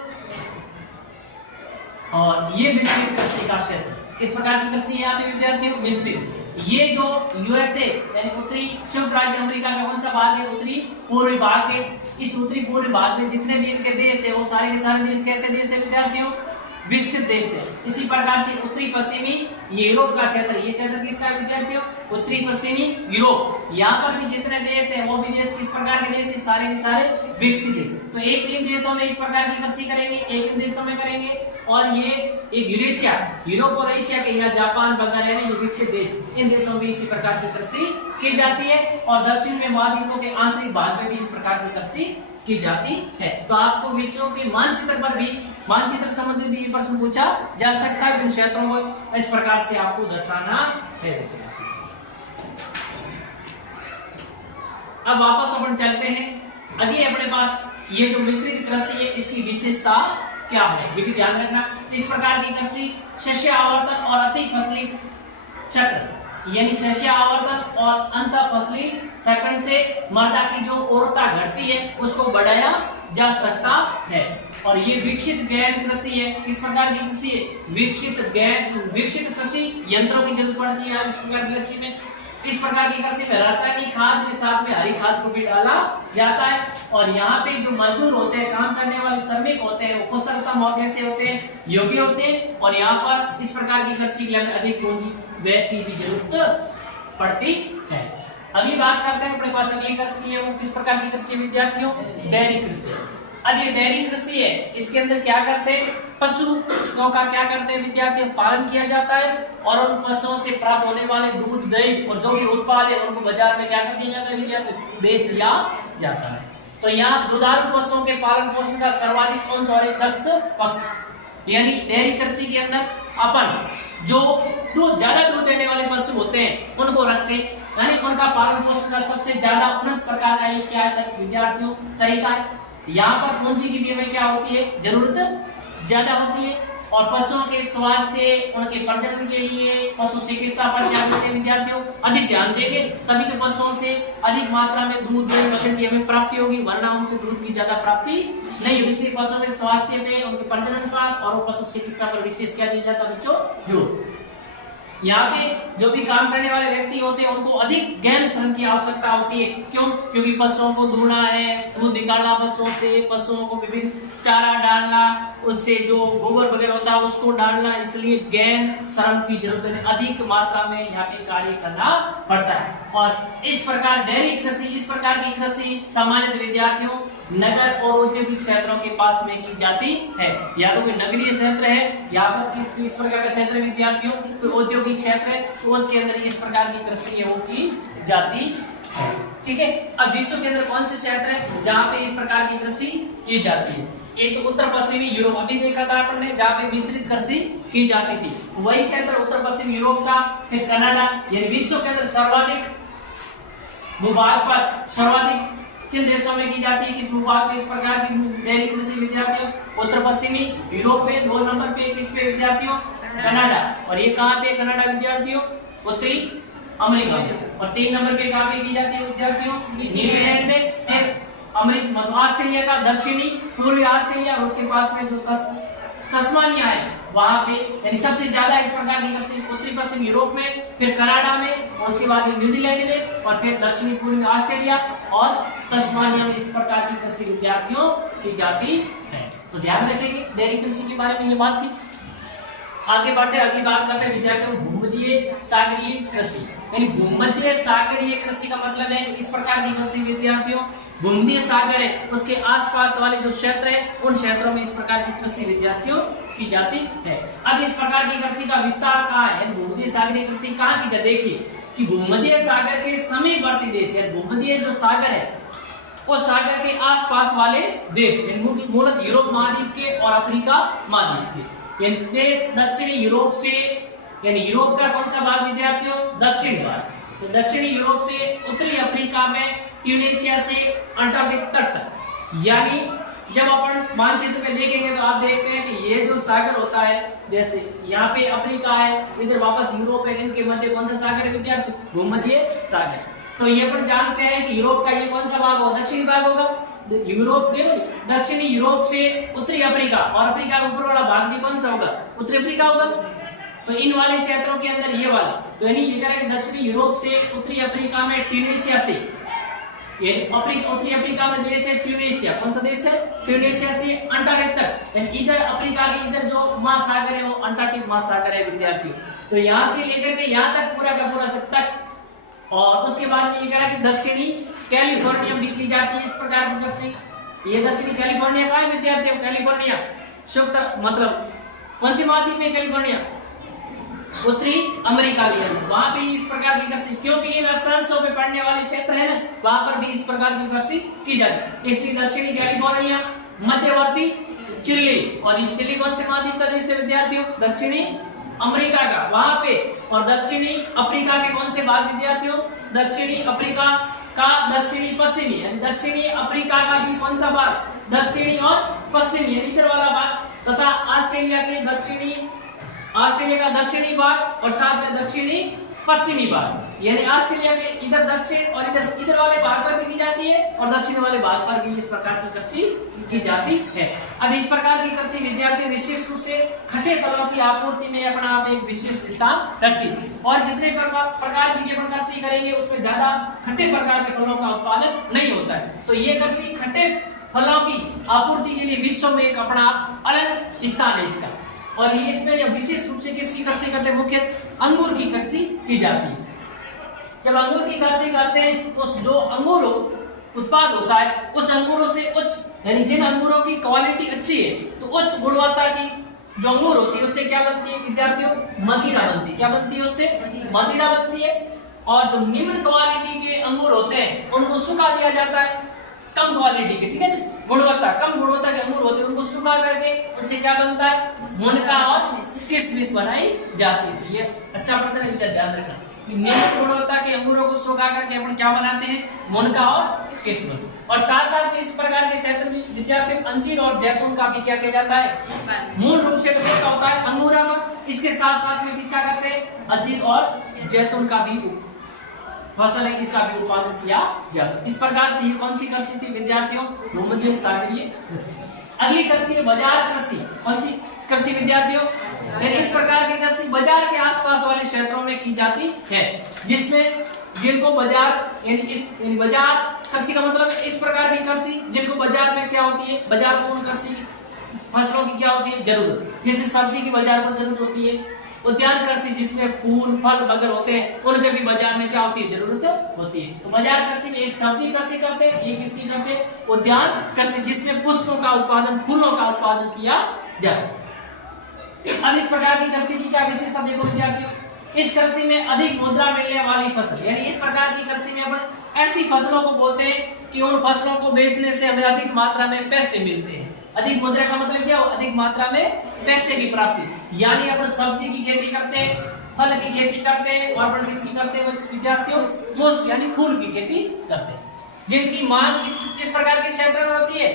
और ये मिश्रित कृषि का क्षेत्र, किस प्रकार की कृषि है यहाँ पे विद्यार्थियों? मिश्रित। ये जो यूएसए यानी उत्तरी संयुक्त राज्य अमेरिका का कौन सा भाग है? उत्तरी पूर्वी भाग के। इस उत्तरी पूर्वी भाग में जितने भी इनके देश है वो सारे के सारे देश कैसे देश है विद्यार्थियों? विकसित देश है। इसी प्रकार से उत्तरी पश्चिमी ये यूरोप का क्षेत्र, ये क्षेत्र किसका है विद्यार्थियों? उत्तरी पश्चिमी यूरोप। यहाँ पर भी जितने देश है वो भी देश किस प्रकार के देश है? सारे के सारे विकसित है। तो एक इन देशों में इस प्रकार की कृषि करेंगे, एक इन देशों में करेंगे। और ये एक यूरेशिया, यूरोप और एशिया के यहाँ जापान वगैरह है ये विकसित देश, इन देशों में इसी प्रकार की कृषि की जाती है। और दक्षिण में महाद्वीपों के आंतरिक भाग में भी इस प्रकार की कृषि की जाती है। तो आपको विश्व के मानचित्र पर भी मानचित्र संबंधित भी प्रश्न पूछा जा सकता है, जिन क्षेत्रों को इस प्रकार से आपको दर्शाना है। अब वापस अपन चलते हैं अगले अपने पास ये जो मिश्रित कृषि है इसकी विशेषता क्या है ये भी ध्यान रखना। इस प्रकार की कृषि शस्य आवर्तन और अति फसली चक्र यानी शस्य आवर्तन और अंत फसली चक्र से मृदा की जो उर्वरता घटती है उसको बढ़ाया जा सकता है। और ये विकसित गैर कृषि है। किस प्रकार की कृषि है? विकसित कृषि यंत्रों की जरूरत पड़ती है इस प्रकार की कृषि में। इस प्रकार की कृषि में रासायनिक खाद के साथ में हरी खाद को भी डाला जाता है। और यहाँ पे जो मजदूर होते हैं, काम करने वाले श्रमिक होते हैं, वो कुशलतम और कैसे होते हैं? योग्य होते हैं। और यहाँ पर इस प्रकार की कृषि के लिए अधिक पूंजी व्यय की भी जरूरत पड़ती है। अगली बात करते हैं अपने पास अगली कृषि है वो किस प्रकार की कृषि है विद्यार्थियों? डेयरी कृषि। अब ये डेयरी कृषि है, इसके अंदर क्या करते हैं? पशुओं का क्या करते हैं विद्यार्थियों? पालन किया जाता है और उन पशुओं से प्राप्त होने वाले दूध, दही और जो भी उत्पाद है उनको बाजार में क्या कर दिया जाता है विद्यार्थियों? बेच दिया जाता है। तो यहाँ दुधारू पशुओं के पालन पोषण का सर्वाधिक उन द्वारा दक्ष पक्ष यानी डेयरी कृषि के अंदर अपन जो ज्यादा दूध देने वाले पशु होते हैं उनको रखते हैं, यानी उनका पालन पोषण का सबसे ज्यादा उन्नत प्रकार का ये क्या है विद्यार्थियों? तरीका है। यहाँ पर पूंजी की भी क्या होती है? जरूरत ज्यादा होती है। और पशुओं के स्वास्थ्य, उनके प्रजनन के लिए पशु चिकित्सा पर क्या देते हैं विद्यार्थियों? अधिक ध्यान देंगे, तभी तो पशुओं से अधिक मात्रा में दूध दही की हमें प्राप्ति होगी, वरना उनसे दूध की ज्यादा प्राप्ति नहीं होगी। इसलिए पशुओं के स्वास्थ्य पे, उनके प्रजनन पर और पशु चिकित्सा पर विशेष क्या दिया जाता है बच्चों? जोर। यहाँ पे जो भी काम करने वाले व्यक्ति होते हैं उनको अधिक गहन श्रम की आवश्यकता होती है। क्यों? क्योंकि पशुओं को दूहना है, दूध निकालना पशुओं से, पशुओं को विभिन्न चारा डालना, उससे जो गोबर वगैरह होता है उसको डालना, इसलिए गहन श्रम की जरूरत है, अधिक मात्रा में यहाँ पे कार्य करना पड़ता है। और इस प्रकार डेयरी कृषि, इस प्रकार की कृषि सामान्य विद्यार्थियों नगर और औद्योगिक क्षेत्रों के पास में की जाती है। या तो कोई नगरीय क्षेत्र है, यहाँ पर इस प्रकार का क्षेत्र विद्यार्थियों, कोई औद्योगिक क्षेत्र है तो उसके अंदर इस प्रकार की कृषि है वो की जाती है। ठीक है। अब विश्व के अंदर कौन से क्षेत्र है जहाँ पे इस प्रकार की कृषि की जाती है? एक तो उत्तर पश्चिमी यूरोप, अभी देखा था अपन ने, जहाँ पे मिश्रित कृषि की जाती थी, वही क्षेत्र उत्तर पश्चिमी यूरोप का। फिर कनाडा, यानी विश्व के अंदर सर्वाधिक भूभाग पर सर्वाधिक किन देशों में की जाती है? किस भूभाग में इस प्रकार की डेयरी कृषि विद्यार्थियों? उत्तर पश्चिमी यूरोप पे। 2 नंबर पे किस पे विद्यार्थियों? कनाडा। और ये कहाँ पे कनाडा विद्यार्थियों? उत्तरी अमेरिका में। और 3 नंबर पे कहाँ पे की जाती है विद्यार्थियों? न्यूजीलैंड में। फिर अमेरिका, ऑस्ट्रेलिया का दक्षिणी पूर्वी ऑस्ट्रेलिया और उसके पास में जो तस्मानिया है वहां पे, यानी सबसे ज्यादा इस प्रकार की कृषि उत्तरी पश्चिम यूरोप में, फिर कनाडा में, और उसके बाद न्यूजीलैंड में, और फिर दक्षिणी पूर्वी ऑस्ट्रेलिया और तस्मानिया में इस प्रकार की कृषि विद्यार्थियों की जाती है। तो ध्यान रखेंगे डेयरी कृषि के बारे में ये बात थी। आगे बढ़ते अगली बात करते हैं विद्यार्थियों भूमध्य सागरीय कृषि। यानी भूमध्य सागरीय कृषि का मतलब है इस प्रकार की कृषि विद्यार्थियों भूमध्य सागर है उसके आसपास वाले जो क्षेत्र है उन क्षेत्रों में इस प्रकार की कृषि विद्यार्थियों की जाती है। अब इस प्रकार की कृषि का विस्तार कहाँ है? भूमध्य सागरीय कृषि कहाँ की जाती? देखिए कि भूमध्य सागर के समीपवर्ती देश है, भूमध्य जो सागर है उस सागर के आसपास वाले देश, मूलतः यूरोप महाद्वीप के और अफ्रीका महाद्वीप के, यानी देश दक्षिणी यूरोप से, यानी यूरोप का कौन सा भाग विद्यार्थियों? दक्षिण भाग। तो दक्षिणी यूरोप से उत्तरी अफ्रीका में ट्यूनीशिया से अंटार्कटिक तट तक। यानी जब अपन मानचित्र में देखेंगे तो आप देखते हैं कि ये जो सागर होता है, जैसे यहाँ पे अफ्रीका है, इधर वापस यूरोप है, इनके मध्य कौन सा सागर है विद्यार्थी? भूमध्य सागर। तो ये अपन जानते हैं कि यूरोप का ये कौन सा भाग होगा, दक्षिणी भाग होगा। यूरोप के दक्षिणी यूरोप से उत्तरी अफ्रीका, और अफ्रीका का ऊपर वाला भाग भी कौन सा होगा, उत्तरी अफ्रीका होगा। तो इन वाले क्षेत्रों के अंदर ये वाला, तो यानी ये कह रहा है कि दक्षिणी यूरोप से उत्तरी अफ्रीका में ट्यूनीशिया से, ये उत्तरी अफ्रीका में देश है ट्यूनीशिया, कौन सा देश है, ट्यूनीशिया से अंटार्कटिक तक, यानी इधर अफ्रीका के इधर जो महासागर है वो अंटार्कटिक महासागर है विद्यार्थियों। तो यहाँ से लेकर के यहाँ तक पूरा का पूरा सब तक, और उसके बाद में ये कह रहा है कि दक्षिणी कैलिफोर्निया भी की जाती है इस प्रकार की दक्षिणी। ये दक्षिणी कैलिफोर्निया कहाँ है विद्यार्थियों, कैलिफोर्निया शुक्त मतलब कौन सी महाद्वीप में, कैलिफोर्निया उत्तरी अमेरिका के अंदर, वहां पे इस प्रकार की कृषि, क्योंकि इन अक्षांशों पे पड़ने वाले क्षेत्र है ना, वहां पर भी इस प्रकार की कृषि की जाती है। इसलिए दक्षिणी कैलिफोर्निया, मध्यवर्ती चिली, और ये चिली कौन से महाद्वीप का देश है विद्यार्थियों, दक्षिणी अमेरिका का, वहां पे, और दक्षिणी अफ्रीका के कौन से भाग विद्यार्थियों, दक्षिणी अफ्रीका का दक्षिणी पश्चिमी, यानी दक्षिणी अफ्रीका का भी कौन सा भाग, दक्षिणी और पश्चिमी, यानी इधर वाला भाग, तथा ऑस्ट्रेलिया के दक्षिणी, ऑस्ट्रेलिया का दक्षिणी भाग और साथ में दक्षिणी पश्चिमी भाग, यानी ऑस्ट्रेलिया के इधर दक्षिण और इधर वाले भाग पर भी की जाती है, और दक्षिण वाले भाग पर भी इस प्रकार की कृषि की जाती है। अब इस प्रकार की कृषि विद्यार्थी विशेष रूप से खट्टे फलों की आपूर्ति में अपना आप एक विशेष स्थान रखती है, और जितने प्रकार की अपन कृषि करेंगे उसमें ज्यादा खट्टे प्रकार के फलों का उत्पादन नहीं होता है। तो ये कृषि खट्टे फलों की आपूर्ति के लिए विश्व में एक अपना अलग स्थान है इसका। और ये इसमें विशेष रूप से किसकी कृषि करते हैं, मुख्य अंगूर की कृषि की जाती है। जब अंगूर की कृषि करते हैं तो जो अंगूर उत्पाद होता है उस अंगूरों से उच्च, यानी जिन अंगूरों की क्वालिटी अच्छी है तो उच्च गुणवत्ता की जो अंगूर होती है उससे क्या बनती है विद्यार्थियों, मदिरा बनती है। क्या बनती है, उससे मदिरा बनती है। और जो निम्न क्वालिटी के अंगूर होते हैं उनको सुखा दिया जाता है, कम क्वालिटी के, ठीक है, गुणवत्ता कम गुणवत्ता के अंगूर होते हैं उनको सुखा करके उससे क्या बनता है, मुनका और किशमिश बनाई जाती है। ये अच्छा प्रश्न है, इधर ध्यान रखना। निम्न गुणवत्ता के अंगूरों को सुखा करके अपन क्या बनाते हैं, मुनका और किशमिश। और साथ साथ इस प्रकार के क्षेत्र में विद्यार्थियों अंजीर और जैतून का भी क्या किया जाता है, मूल रूप से तो किसका होता है, अंगूरा का, इसके साथ साथ में किसका करते हैं, अंजीर और जैतून का भी फसल है, इनका भी उत्पादन किया जाता है। इस प्रकार से ये कौन सी कृषि थी विद्यार्थियों, भूमध्य सागरीय कृषि। अगली कृषि है बाजार कृषि। कौन सी कृषि विद्यार्थियों, इस प्रकार की कृषि बाजार के आसपास वाले क्षेत्रों में की जाती है, जिसमें जिनको बाजार, यानी बाजार कृषि का मतलब इस प्रकार की कृषि जिनको बाजार में क्या होती है, बाजार पूर्ण कृषि फसलों की क्या होती है जरूरत, जैसे सब्जी की बाजार को जरूरत होती है, उद्यान कृषि जिसमें फूल फल वगैरह होते हैं उनके भी बाजार में क्या होती है, जरूरत होती है। तो बाजार कृषि में एक सब्जी कृषि करते हैं, एक इसकी करते हैं उद्यान कृषि जिसमें पुष्पों का उत्पादन, फूलों का उत्पादन किया जाता है। अब इस प्रकार की कृषि की क्या विशेषता देखो विद्यार्थियों, इस कृषि में अधिक मुद्रा मिलने वाली फसल, यानी इस प्रकार की कृषि में अपन ऐसी फसलों को बोलते हैं कि उन फसलों को बेचने से हमें अधिक मात्रा में पैसे मिलते हैं। अधिक मुद्रा का मतलब क्या हो, अधिक मात्रा में पैसे की प्राप्ति। यानी अपन सब्जी की खेती करते हैं, फल की खेती करते हैं, और अपन किसकी करते हैं विद्यार्थियों, पुष्प यानी फूल की खेती करते हैं, जिनकी मांग किस प्रकार के क्षेत्र में होती है,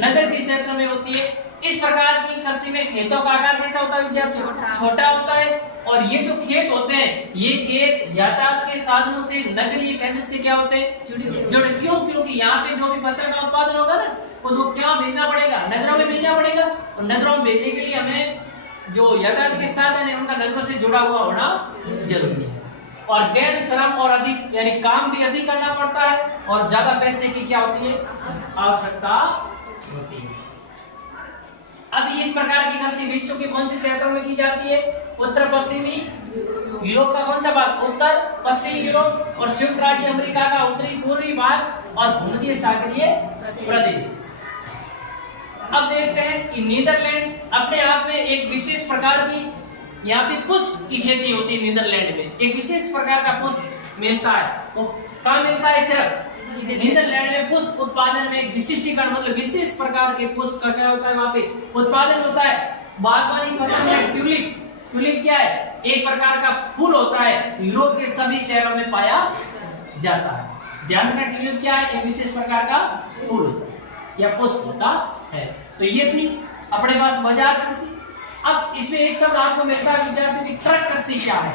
नगर के क्षेत्र में होती है। इस प्रकार की कृषि में खेतों का आकार कैसा होता है विद्यार्थियों, छोटा होता है। और ये जो खेत होते हैं, ये खेत यातायात के साधनों से, नगरीय कहने से क्या होते हैं, जुड़े। क्यों, क्योंकि यहाँ पे जो भी फसल का उत्पादन होगा ना वो क्या भेजना पड़ेगा, नगरों में भेजना पड़ेगा, और नगरों में भेजने के लिए हमें जो यातायात के साधन है उनका नगरों से जुड़ा हुआ होना जरूरी है। और गैर श्रम और अधिक, यानी काम भी अधिक करना पड़ता है, और ज्यादा पैसे की क्या होती है, आवश्यकता होती है। अब इस प्रकार की कृषि विश्व के कौन से क्षेत्रों में की जाती है, उत्तर पश्चिमी यूरोप का कौन सा भाग, उत्तर पश्चिमी यूरोप, और संयुक्त राज्य अमेरिका का उत्तरी पूर्वी भाग, और भूमध्य सागरीय प्रदेश। अब देखते हैं कि नीदरलैंड अपने आप में एक विशेष प्रकार की, यहाँ पे पुष्प की खेती होती है नीदरलैंड में, एक विशेष प्रकार का पुष्प मिलता है। वो कहाँ मिलता है, सिर्फ नीदरलैंड में पुष्प उत्पादन में एक विशिष्टीकरण, मतलब विशेष प्रकार के पुष्प का क्या होता है वहाँ पे उत्पादन होता है। बागवानी फसल में ट्यूलिप, ट्यूलिप क्या है, एक प्रकार का फूल होता है, यूरोप के सभी शहरों में पाया जाता है। ध्यान रखना, ट्यूलिप क्या है, एक विशेष प्रकार का फूल या पुष्प होता है। तो ये थी अपने पास बाजार कृषि। अब इसमें एक शब्द आपको मिलता है विद्यार्थी की, ट्रक कृषि क्या है।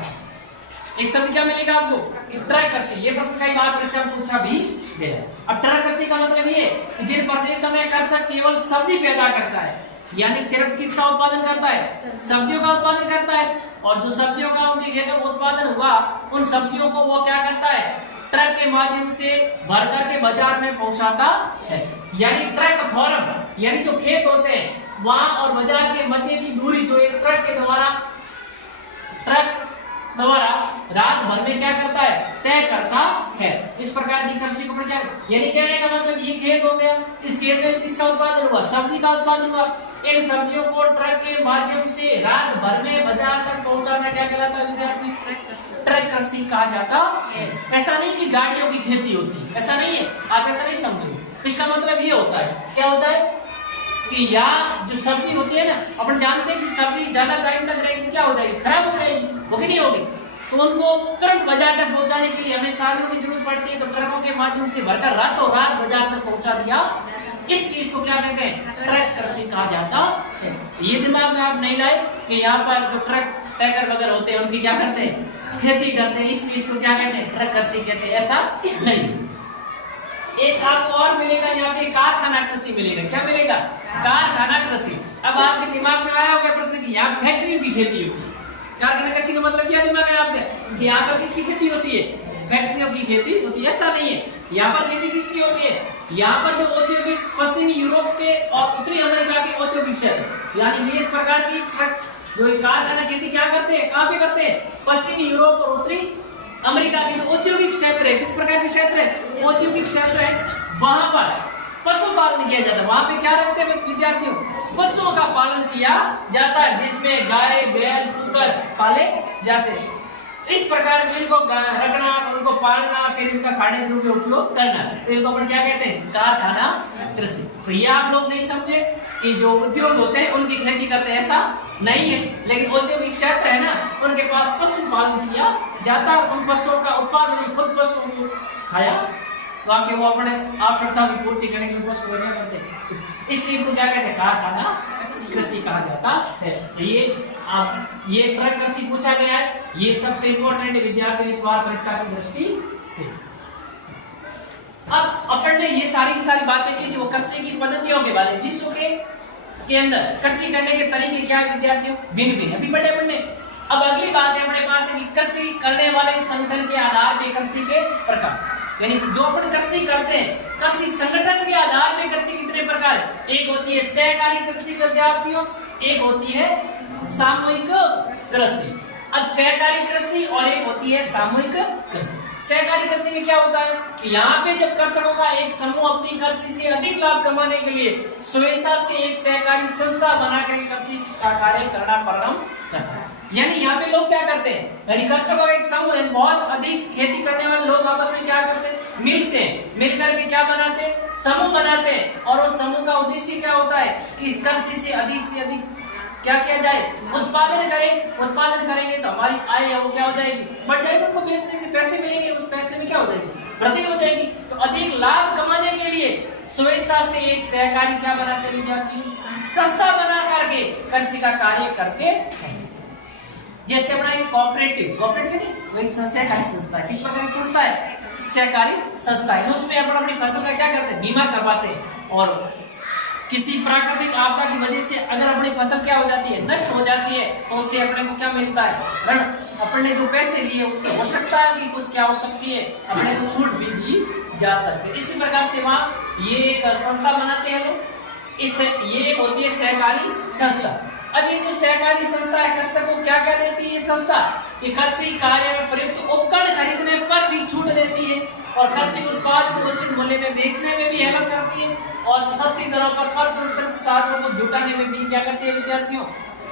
एक शब्द क्या मिलेगा आपको कि ट्रक कृषि। ये प्रश्न कई बार परीक्षा में पूछा भी गया। अब ट्रक कृषि का मतलब ये कि जिन प्रदेशों में कृषक केवल सब्जी पैदा करता है, यानी सिर्फ किसका उत्पादन करता है, सब्जियों का उत्पादन करता है, और जो सब्जियों का उनके खेतों में उत्पादन हुआ उन सब्जियों को वो क्या करता है, ट्रक के माध्यम से भर करके बाजार में पहुंचाता है। यानी ट्रक फॉर्म, यानी जो खेत होते हैं वहां और बाजार के मध्य की दूरी जो एक ट्रक द्वारा रात भर में क्या करता है, तय करता है। इस प्रकार की कृषि को प्रचार, यानी कहने का मतलब ये खेत हो गया, इस खेत में किसका उत्पादन हुआ, सब्जी का उत्पादन हुआ। इन सब्जियों को ट्रक के माध्यम से रात भर में बाजार तक पहुंचाना क्या कहलाता है विद्यार्थी, ट्रक कृषि कहा जाता है। ऐसा नहीं कि गाड़ियों की खेती होती है, ऐसा नहीं है, आप ऐसा नहीं समझो। इसका मतलब ये होता है, क्या होता है कि यहाँ जो सब्जी होती है ना, अपन जानते हैं कि सब्जी ज्यादा टाइम तक रहेगी क्या हो जाएगी, खराब हो जाएगी, होगी नहीं होगी, तो उनको तुरंत बाजार तक पहुंचाने के लिए हमें साधनों की जरूरत पड़ती है। तो ट्रकों के माध्यम से भरकर रातों रात बाजार तक पहुंचा दिया, इसलिए इसको क्या कहते हैं, ट्रक कृषि कहा जाता है। ये दिमाग में आप नहीं लाए कि यहाँ पर जो ट्रक टैंकर वगैरह होते हैं उनकी क्या करते हैं, खेती करते हैं, इसलिए इसको क्या कहते हैं, ट्रक कृषि कहते हैं, ऐसा नहीं। एक आपको और मिलेगा यहाँ पे, कारखाना कृषि मिलेगा। क्या मिलेगा, कारखाना कृषि। अब आपके दिमाग में आया होगा प्रश्न कि यहाँ फैक्ट्रियों की खेती होती है। कारखाना कृषि का मतलब क्या दिमाग है आपके कि यहाँ पर किसकी खेती होती है, फैक्ट्रियों की खेती होती है, ऐसा नहीं है। यहाँ पर खेती किसकी होती है, यहाँ पर जो औद्योगिक पश्चिमी यूरोप के और उत्तरी अमेरिका के औद्योगिक क्षेत्र, यानी ये इस प्रकार की जो कारखाना खेती क्या करते हैं, कहाँ पे करते हैं, पश्चिमी यूरोप और उत्तरी अमेरिका के जो औद्योगिक क्षेत्र है, किस प्रकार के क्षेत्र है, औद्योगिक क्षेत्र है, वहां पर पशुपालन किया जाता है। वहां पे क्या रखते हैं विद्यार्थियों, पशुओं का पालन किया जाता है, जिसमें गाय बैल कुकर पाले जाते हैं। इस प्रकार इनको रखना, उनको पालना, फिर इनका खाने के रूप में उपयोग करना, तो इनको अपन क्या कहते हैं, कारखाना कृषि। तो ये आप लोग नहीं समझे कि जो उद्योग होते हैं उनकी खेती करते हैं, ऐसा नहीं है। लेकिन औद्योगिक क्षेत्र है ना, उनके पास पशुपालन किया जाता है, उन पशुओं का उत्पादन, खुद पशुओं को खाया तो आके वो अपने आवश्यकता की पूर्ति करने के लिए पशु वजह करते हैं, इसलिए इनको क्या कहते हैं, कारखाना कृषि कहा जाता है। ये ट्रक कृषि पूछा गया है, ये सबसे इंपॉर्टेंट है विद्यार्थी इस बार परीक्षा की दृष्टि से। अब अपन ने ये सारी की सारी बातें की थी वो कृषि की पद्धतियों के बारे में। विश्व के अंदर कृषि करने के तरीके क्या है विद्यार्थियों, भिन्न भिन्न अभी पढ़े अपन ने। अब अगली बात है अपने पास है कि कृषि करने वाले संगठन के आधार पे कृषि के प्रकार, यानी जो अपन कृषि करते हैं, कृषि संगठन के आधार पे कृषि कितने प्रकार है। एक होती है सहकारी कृषि विद्यार्थियों, एक होती है सामूहिक कृषि। अब सहकारी कृषि और एक होती है सामूहिक कृषि। सहकारी कृषि में क्या होता है कि यहाँ पे जब कृषकों का एक समूह अपनी कृषि से अधिक लाभ कमाने के लिए स्वेच्छा से एक सहकारी संस्था बनाकर कृषि का कार्य करना प्रारंभ करता है। यानी यहाँ पे लोग क्या करते हैं, यानी कृषकों का एक समूह है, बहुत अधिक खेती करने वाले लोग आपस में क्या करते हैं, मिलते हैं, मिलकर के क्या बनाते हैं, समूह बनाते हैं। और उस समूह का उद्देश्य क्या होता है कि इस कृषि से अधिक क्या किया जाए, उत्पादन करें। उत्पादन करेंगे तो हमारी आय है वो क्या हो जाएगी, बढ़ जाएगी, उनको बेचने से पैसे मिलेंगे, उस पैसे में क्या हो जाएगी, वृद्धि हो जाएगी। तो अधिक लाभ कमाने के लिए स्वेच्छा से एक सहकारी क्या बनाते हैं विद्यार्थी, संस्था बना करके कृषि का कार्य करते हैं। जैसे अपना एक कोऑपरेटिव वो एक सहकारी संस्था है। किस प्रकार की संस्था है, सहकारी संस्था है। उसमें अपन अपनी फसल का क्या करते हैं, बीमा करवाते हैं। और किसी प्राकृतिक आपदा की वजह से अगर अपनी फसल क्या हो जाती है, नष्ट हो जाती है, तो उससे अपने को क्या मिलता है, ऋण। अपन ने जो पैसे लिए उसमें हो सकता है कि कुछ क्या हो सकती है, अपने को छूट भी दी जा सकती है। इसी प्रकार से वहाँ ये एक संस्था बनाते हैं लोग, ये होती है सहकारी संस्था। अब ये जो सहकारी संस्था है कृषक को क्या क्या देती है ये संस्था, कि कृषि कार्य में प्रयुक्त उपकरण खरीदने पर भी छूट देती है, और कृषि उत्पाद को उचित मूल्य में बेचने में भी हेल्प करती है, और सस्ती दरों पर असंस्कृत साधनों को जुटाने में भी क्या करती है विद्यार्थियों,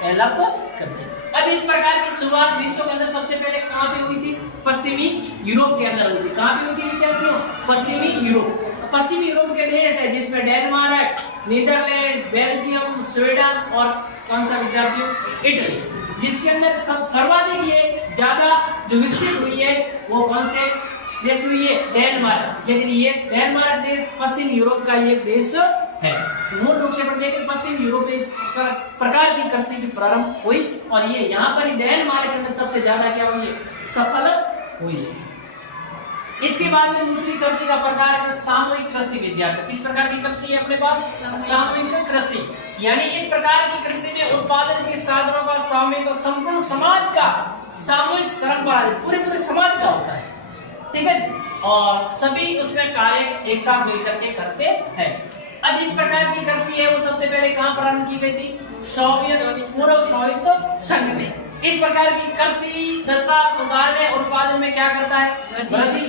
हेल्प करती है। अब इस प्रकार की शुरुआत विश्व के अंदर सबसे पहले कहाँ पे हुई थी, पश्चिमी यूरोप के अंदर हुई थी। कहाँ पे हुई थी विद्यार्थियों, पश्चिमी यूरोप। पश्चिमी यूरोप के देश है जिसमें डेनमार्क, नीदरलैंड, बेल्जियम, स्वीडन और कौन सा विद्यार्थियों, इटली, जिसके अंदर सब सर्वाधिक ये ज्यादा जो विकसित हुई है वो कौन से देश हुई है, डेनमार्क। लेकिन ये डेनमार्क देश पश्चिम यूरोप का एक देश है। मूल रूप से अपन देखें पश्चिम यूरोप में इस प्रकार की कृषि की प्रारंभ हुई और ये यहाँ पर डेनमार्क के अंदर सबसे ज्यादा क्या हुई है, सफल हुई है। इसके बाद में दूसरी कृषि का प्रकार है सामूहिक कृषि। विद्यार्थी किस प्रकार की कृषि है अपने पास, सामूहिक कृषि, यानी इस प्रकार की कृषि में उत्पादन के साधनों का सामूहिक और संपूर्ण समाज का सामूहिक सरंपरा पूरे समाज का होता है, ठीक है, और सभी उसमें कार्य एक साथ मिलकर के करते हैं। अब इस प्रकार की कृषि है वो सबसे पहले कहाँ प्रारंभ की गई थी, पूर्व सोवियत संघ में। इस प्रकार की कृषि दशा सुधारने और उत्पादन में क्या करता है, वृद्धि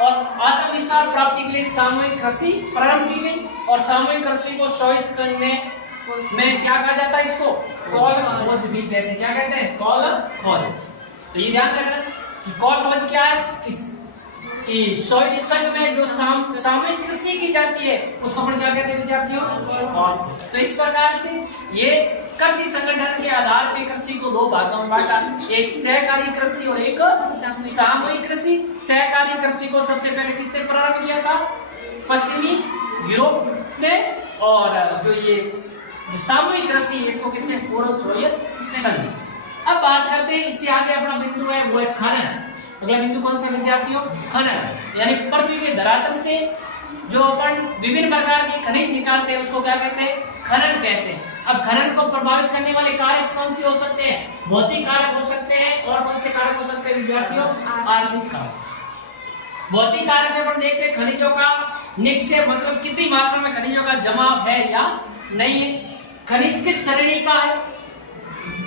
और आत्मविश्वास प्राप्ति के लिए सामूहिक कृषि प्रारंभ की गई। और सामूहिक कृषि को सोवियत संघ में क्या कहा जाता है, इसको कॉलखोज भी कहते हैं। क्या कहते हैं, कॉलखोज। तो ये ध्यान रखना कि कॉलखोज क्या है, कि सोवियत संघ में जो सामूहिक कृषि की जाती है उसको अपन क्या कहते हैं विद्यार्थियों, तो इस प्रकार से ये कृषि संगठन के आधार पर कृषि को दो भागों में बांटा, एक सहकारी कृषि और एक सामूहिक कृषि। सहकारी कृषि को सबसे पहले किसने प्रारंभ किया था, पश्चिमी यूरोप ने, और जो ये सामूहिक कृषि इसको किसने, पूर्व सोवियत संघ। अब बात करते हैं, इससे आगे अपना बिंदु है वो है खनन। अगला बिंदु कौन सा विद्यार्थियों, खनन, यानी पृथ्वी के धरातल से जो अपन विभिन्न प्रकार के खनिज निकालते हैं उसको क्या कहते हैं, खनन कहते हैं। अब खनन को प्रभावित करने वाले कारक कौन से हो सकते हैं, भौतिक कारक हो सकते हैं, और कौन से कारक हो सकते हैं विद्यार्थियों, आर्थिक कारक। भौतिक कारक में अपन देखते हैं खनिजों का निक्षेप, मतलब कितनी मात्रा में खनिजों का जमाव है या नहीं है, खनिज किस श्रेणी का है,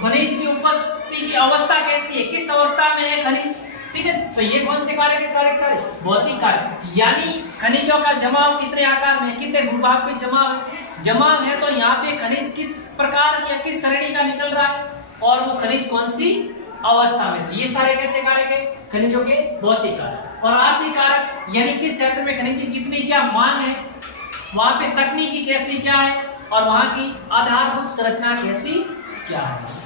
खनिज की उपस्थिति की अवस्था कैसी है, किस अवस्था में है खनिज, ठीक है। तो ये कौन से कारक है, सारे सारे भौतिक कारक, यानी खनिजों का जमाव कितने आकार में, कितने भूभाग में जमाव है, तो यहाँ पे खनिज किस प्रकार की या किस श्रेणी का निकल रहा है, और वो खनिज कौन सी अवस्था में, ये सारे कैसे कारक है, खनिजों के भौतिक कारक। और आर्थिक कारक यानी किस क्षेत्र में खनिज की कितनी क्या मांग है, वहां पे तकनीकी कैसी क्या है, और वहां की आधारभूत संरचना कैसी क्या है।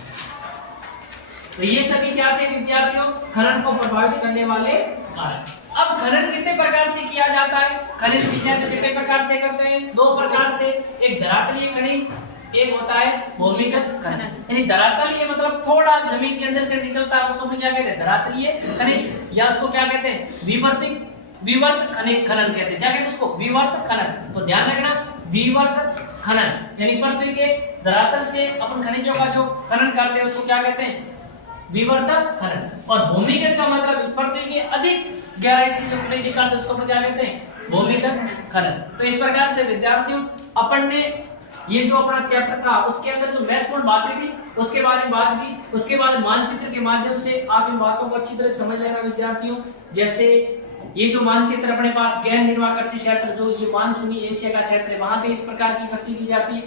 तो ये सभी क्या थे विद्यार्थियों, खनन को प्रभावित करने वाले कारक। अब खनन कितने प्रकार से किया जाता है, खनिज विद्यार्थी कितने प्रकार से करते हैं, दो प्रकार से, एक धरातलीय खनिज, एक होता है भूमिगत खनन। यानी धरातलीय मतलब थोड़ा जमीन के अंदर से निकलता है, उसको क्या कहते हैं, धरातलीय खनिज, या उसको क्या कहते हैं, विवर्त खनिज खनन कहते हैं। क्या कहते हैं उसको, विवर्त खनन। तो ध्यान रखना, विवर्त खनन यानी पृथ्वी के धरातल से अपन खनिजों का जो खनन करते हैं उसको क्या कहते हैं, विवर्त खनन। और भूमिगत का मतलब पृथ्वी के अधिक गहराई से जो खनिज निकालते हैं उसको अपन क्या कहते हैं, भूमिगत खनन। तो इस प्रकार से विद्यार्थियों अपन ने ये जो अपना चैप्टर था उसके अंदर जो महत्वपूर्ण बातें थी उसके बारे में बात की, उसके बाद मानचित्र के माध्यम से आप इन बातों को अच्छी तरह समझ लेना विद्यार्थियों। जैसे ये जो मानचित्र अपने पास गैर निर्वाह कृषि क्षेत्र, जो ये मानसूनी एशिया का क्षेत्र है, वहां पे इस प्रकार की कृषि की जाती है।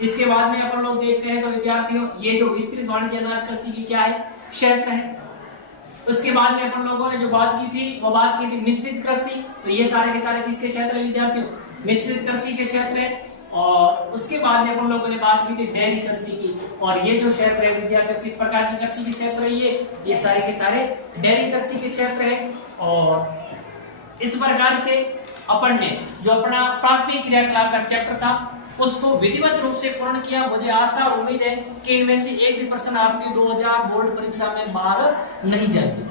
इसके बाद में अपन लोग देखते हैं तो विद्यार्थियों ये जो विस्तृत वाणिज्य अनाज कृषि की क्या है, क्षेत्र है। उसके बाद में अपन लोगों ने जो बात की थी वो बात की थी मिश्रित कृषि। तो ये सारे के सारे किसके क्षेत्र है विद्यार्थियों, मिश्रित कृषि के क्षेत्र है। और उसके बाद में अपन लोगों ने बात की थी डेयरी कृषि की, और ये जो क्षेत्र है विद्यार्थियों किस प्रकार की कृषि के क्षेत्र है, ये सारे के सारे डेयरी कृषि के क्षेत्र है। और इस प्रकार से अपन ने जो अपना प्राथमिक क्रियाकलाप का चैप्टर था उसको विधिवत रूप से पूर्ण किया। मुझे आशा और उम्मीद है कि इनमें से एक भी प्रश्न आपके 2000 बोर्ड परीक्षा में बाहर नहीं जाएंगे।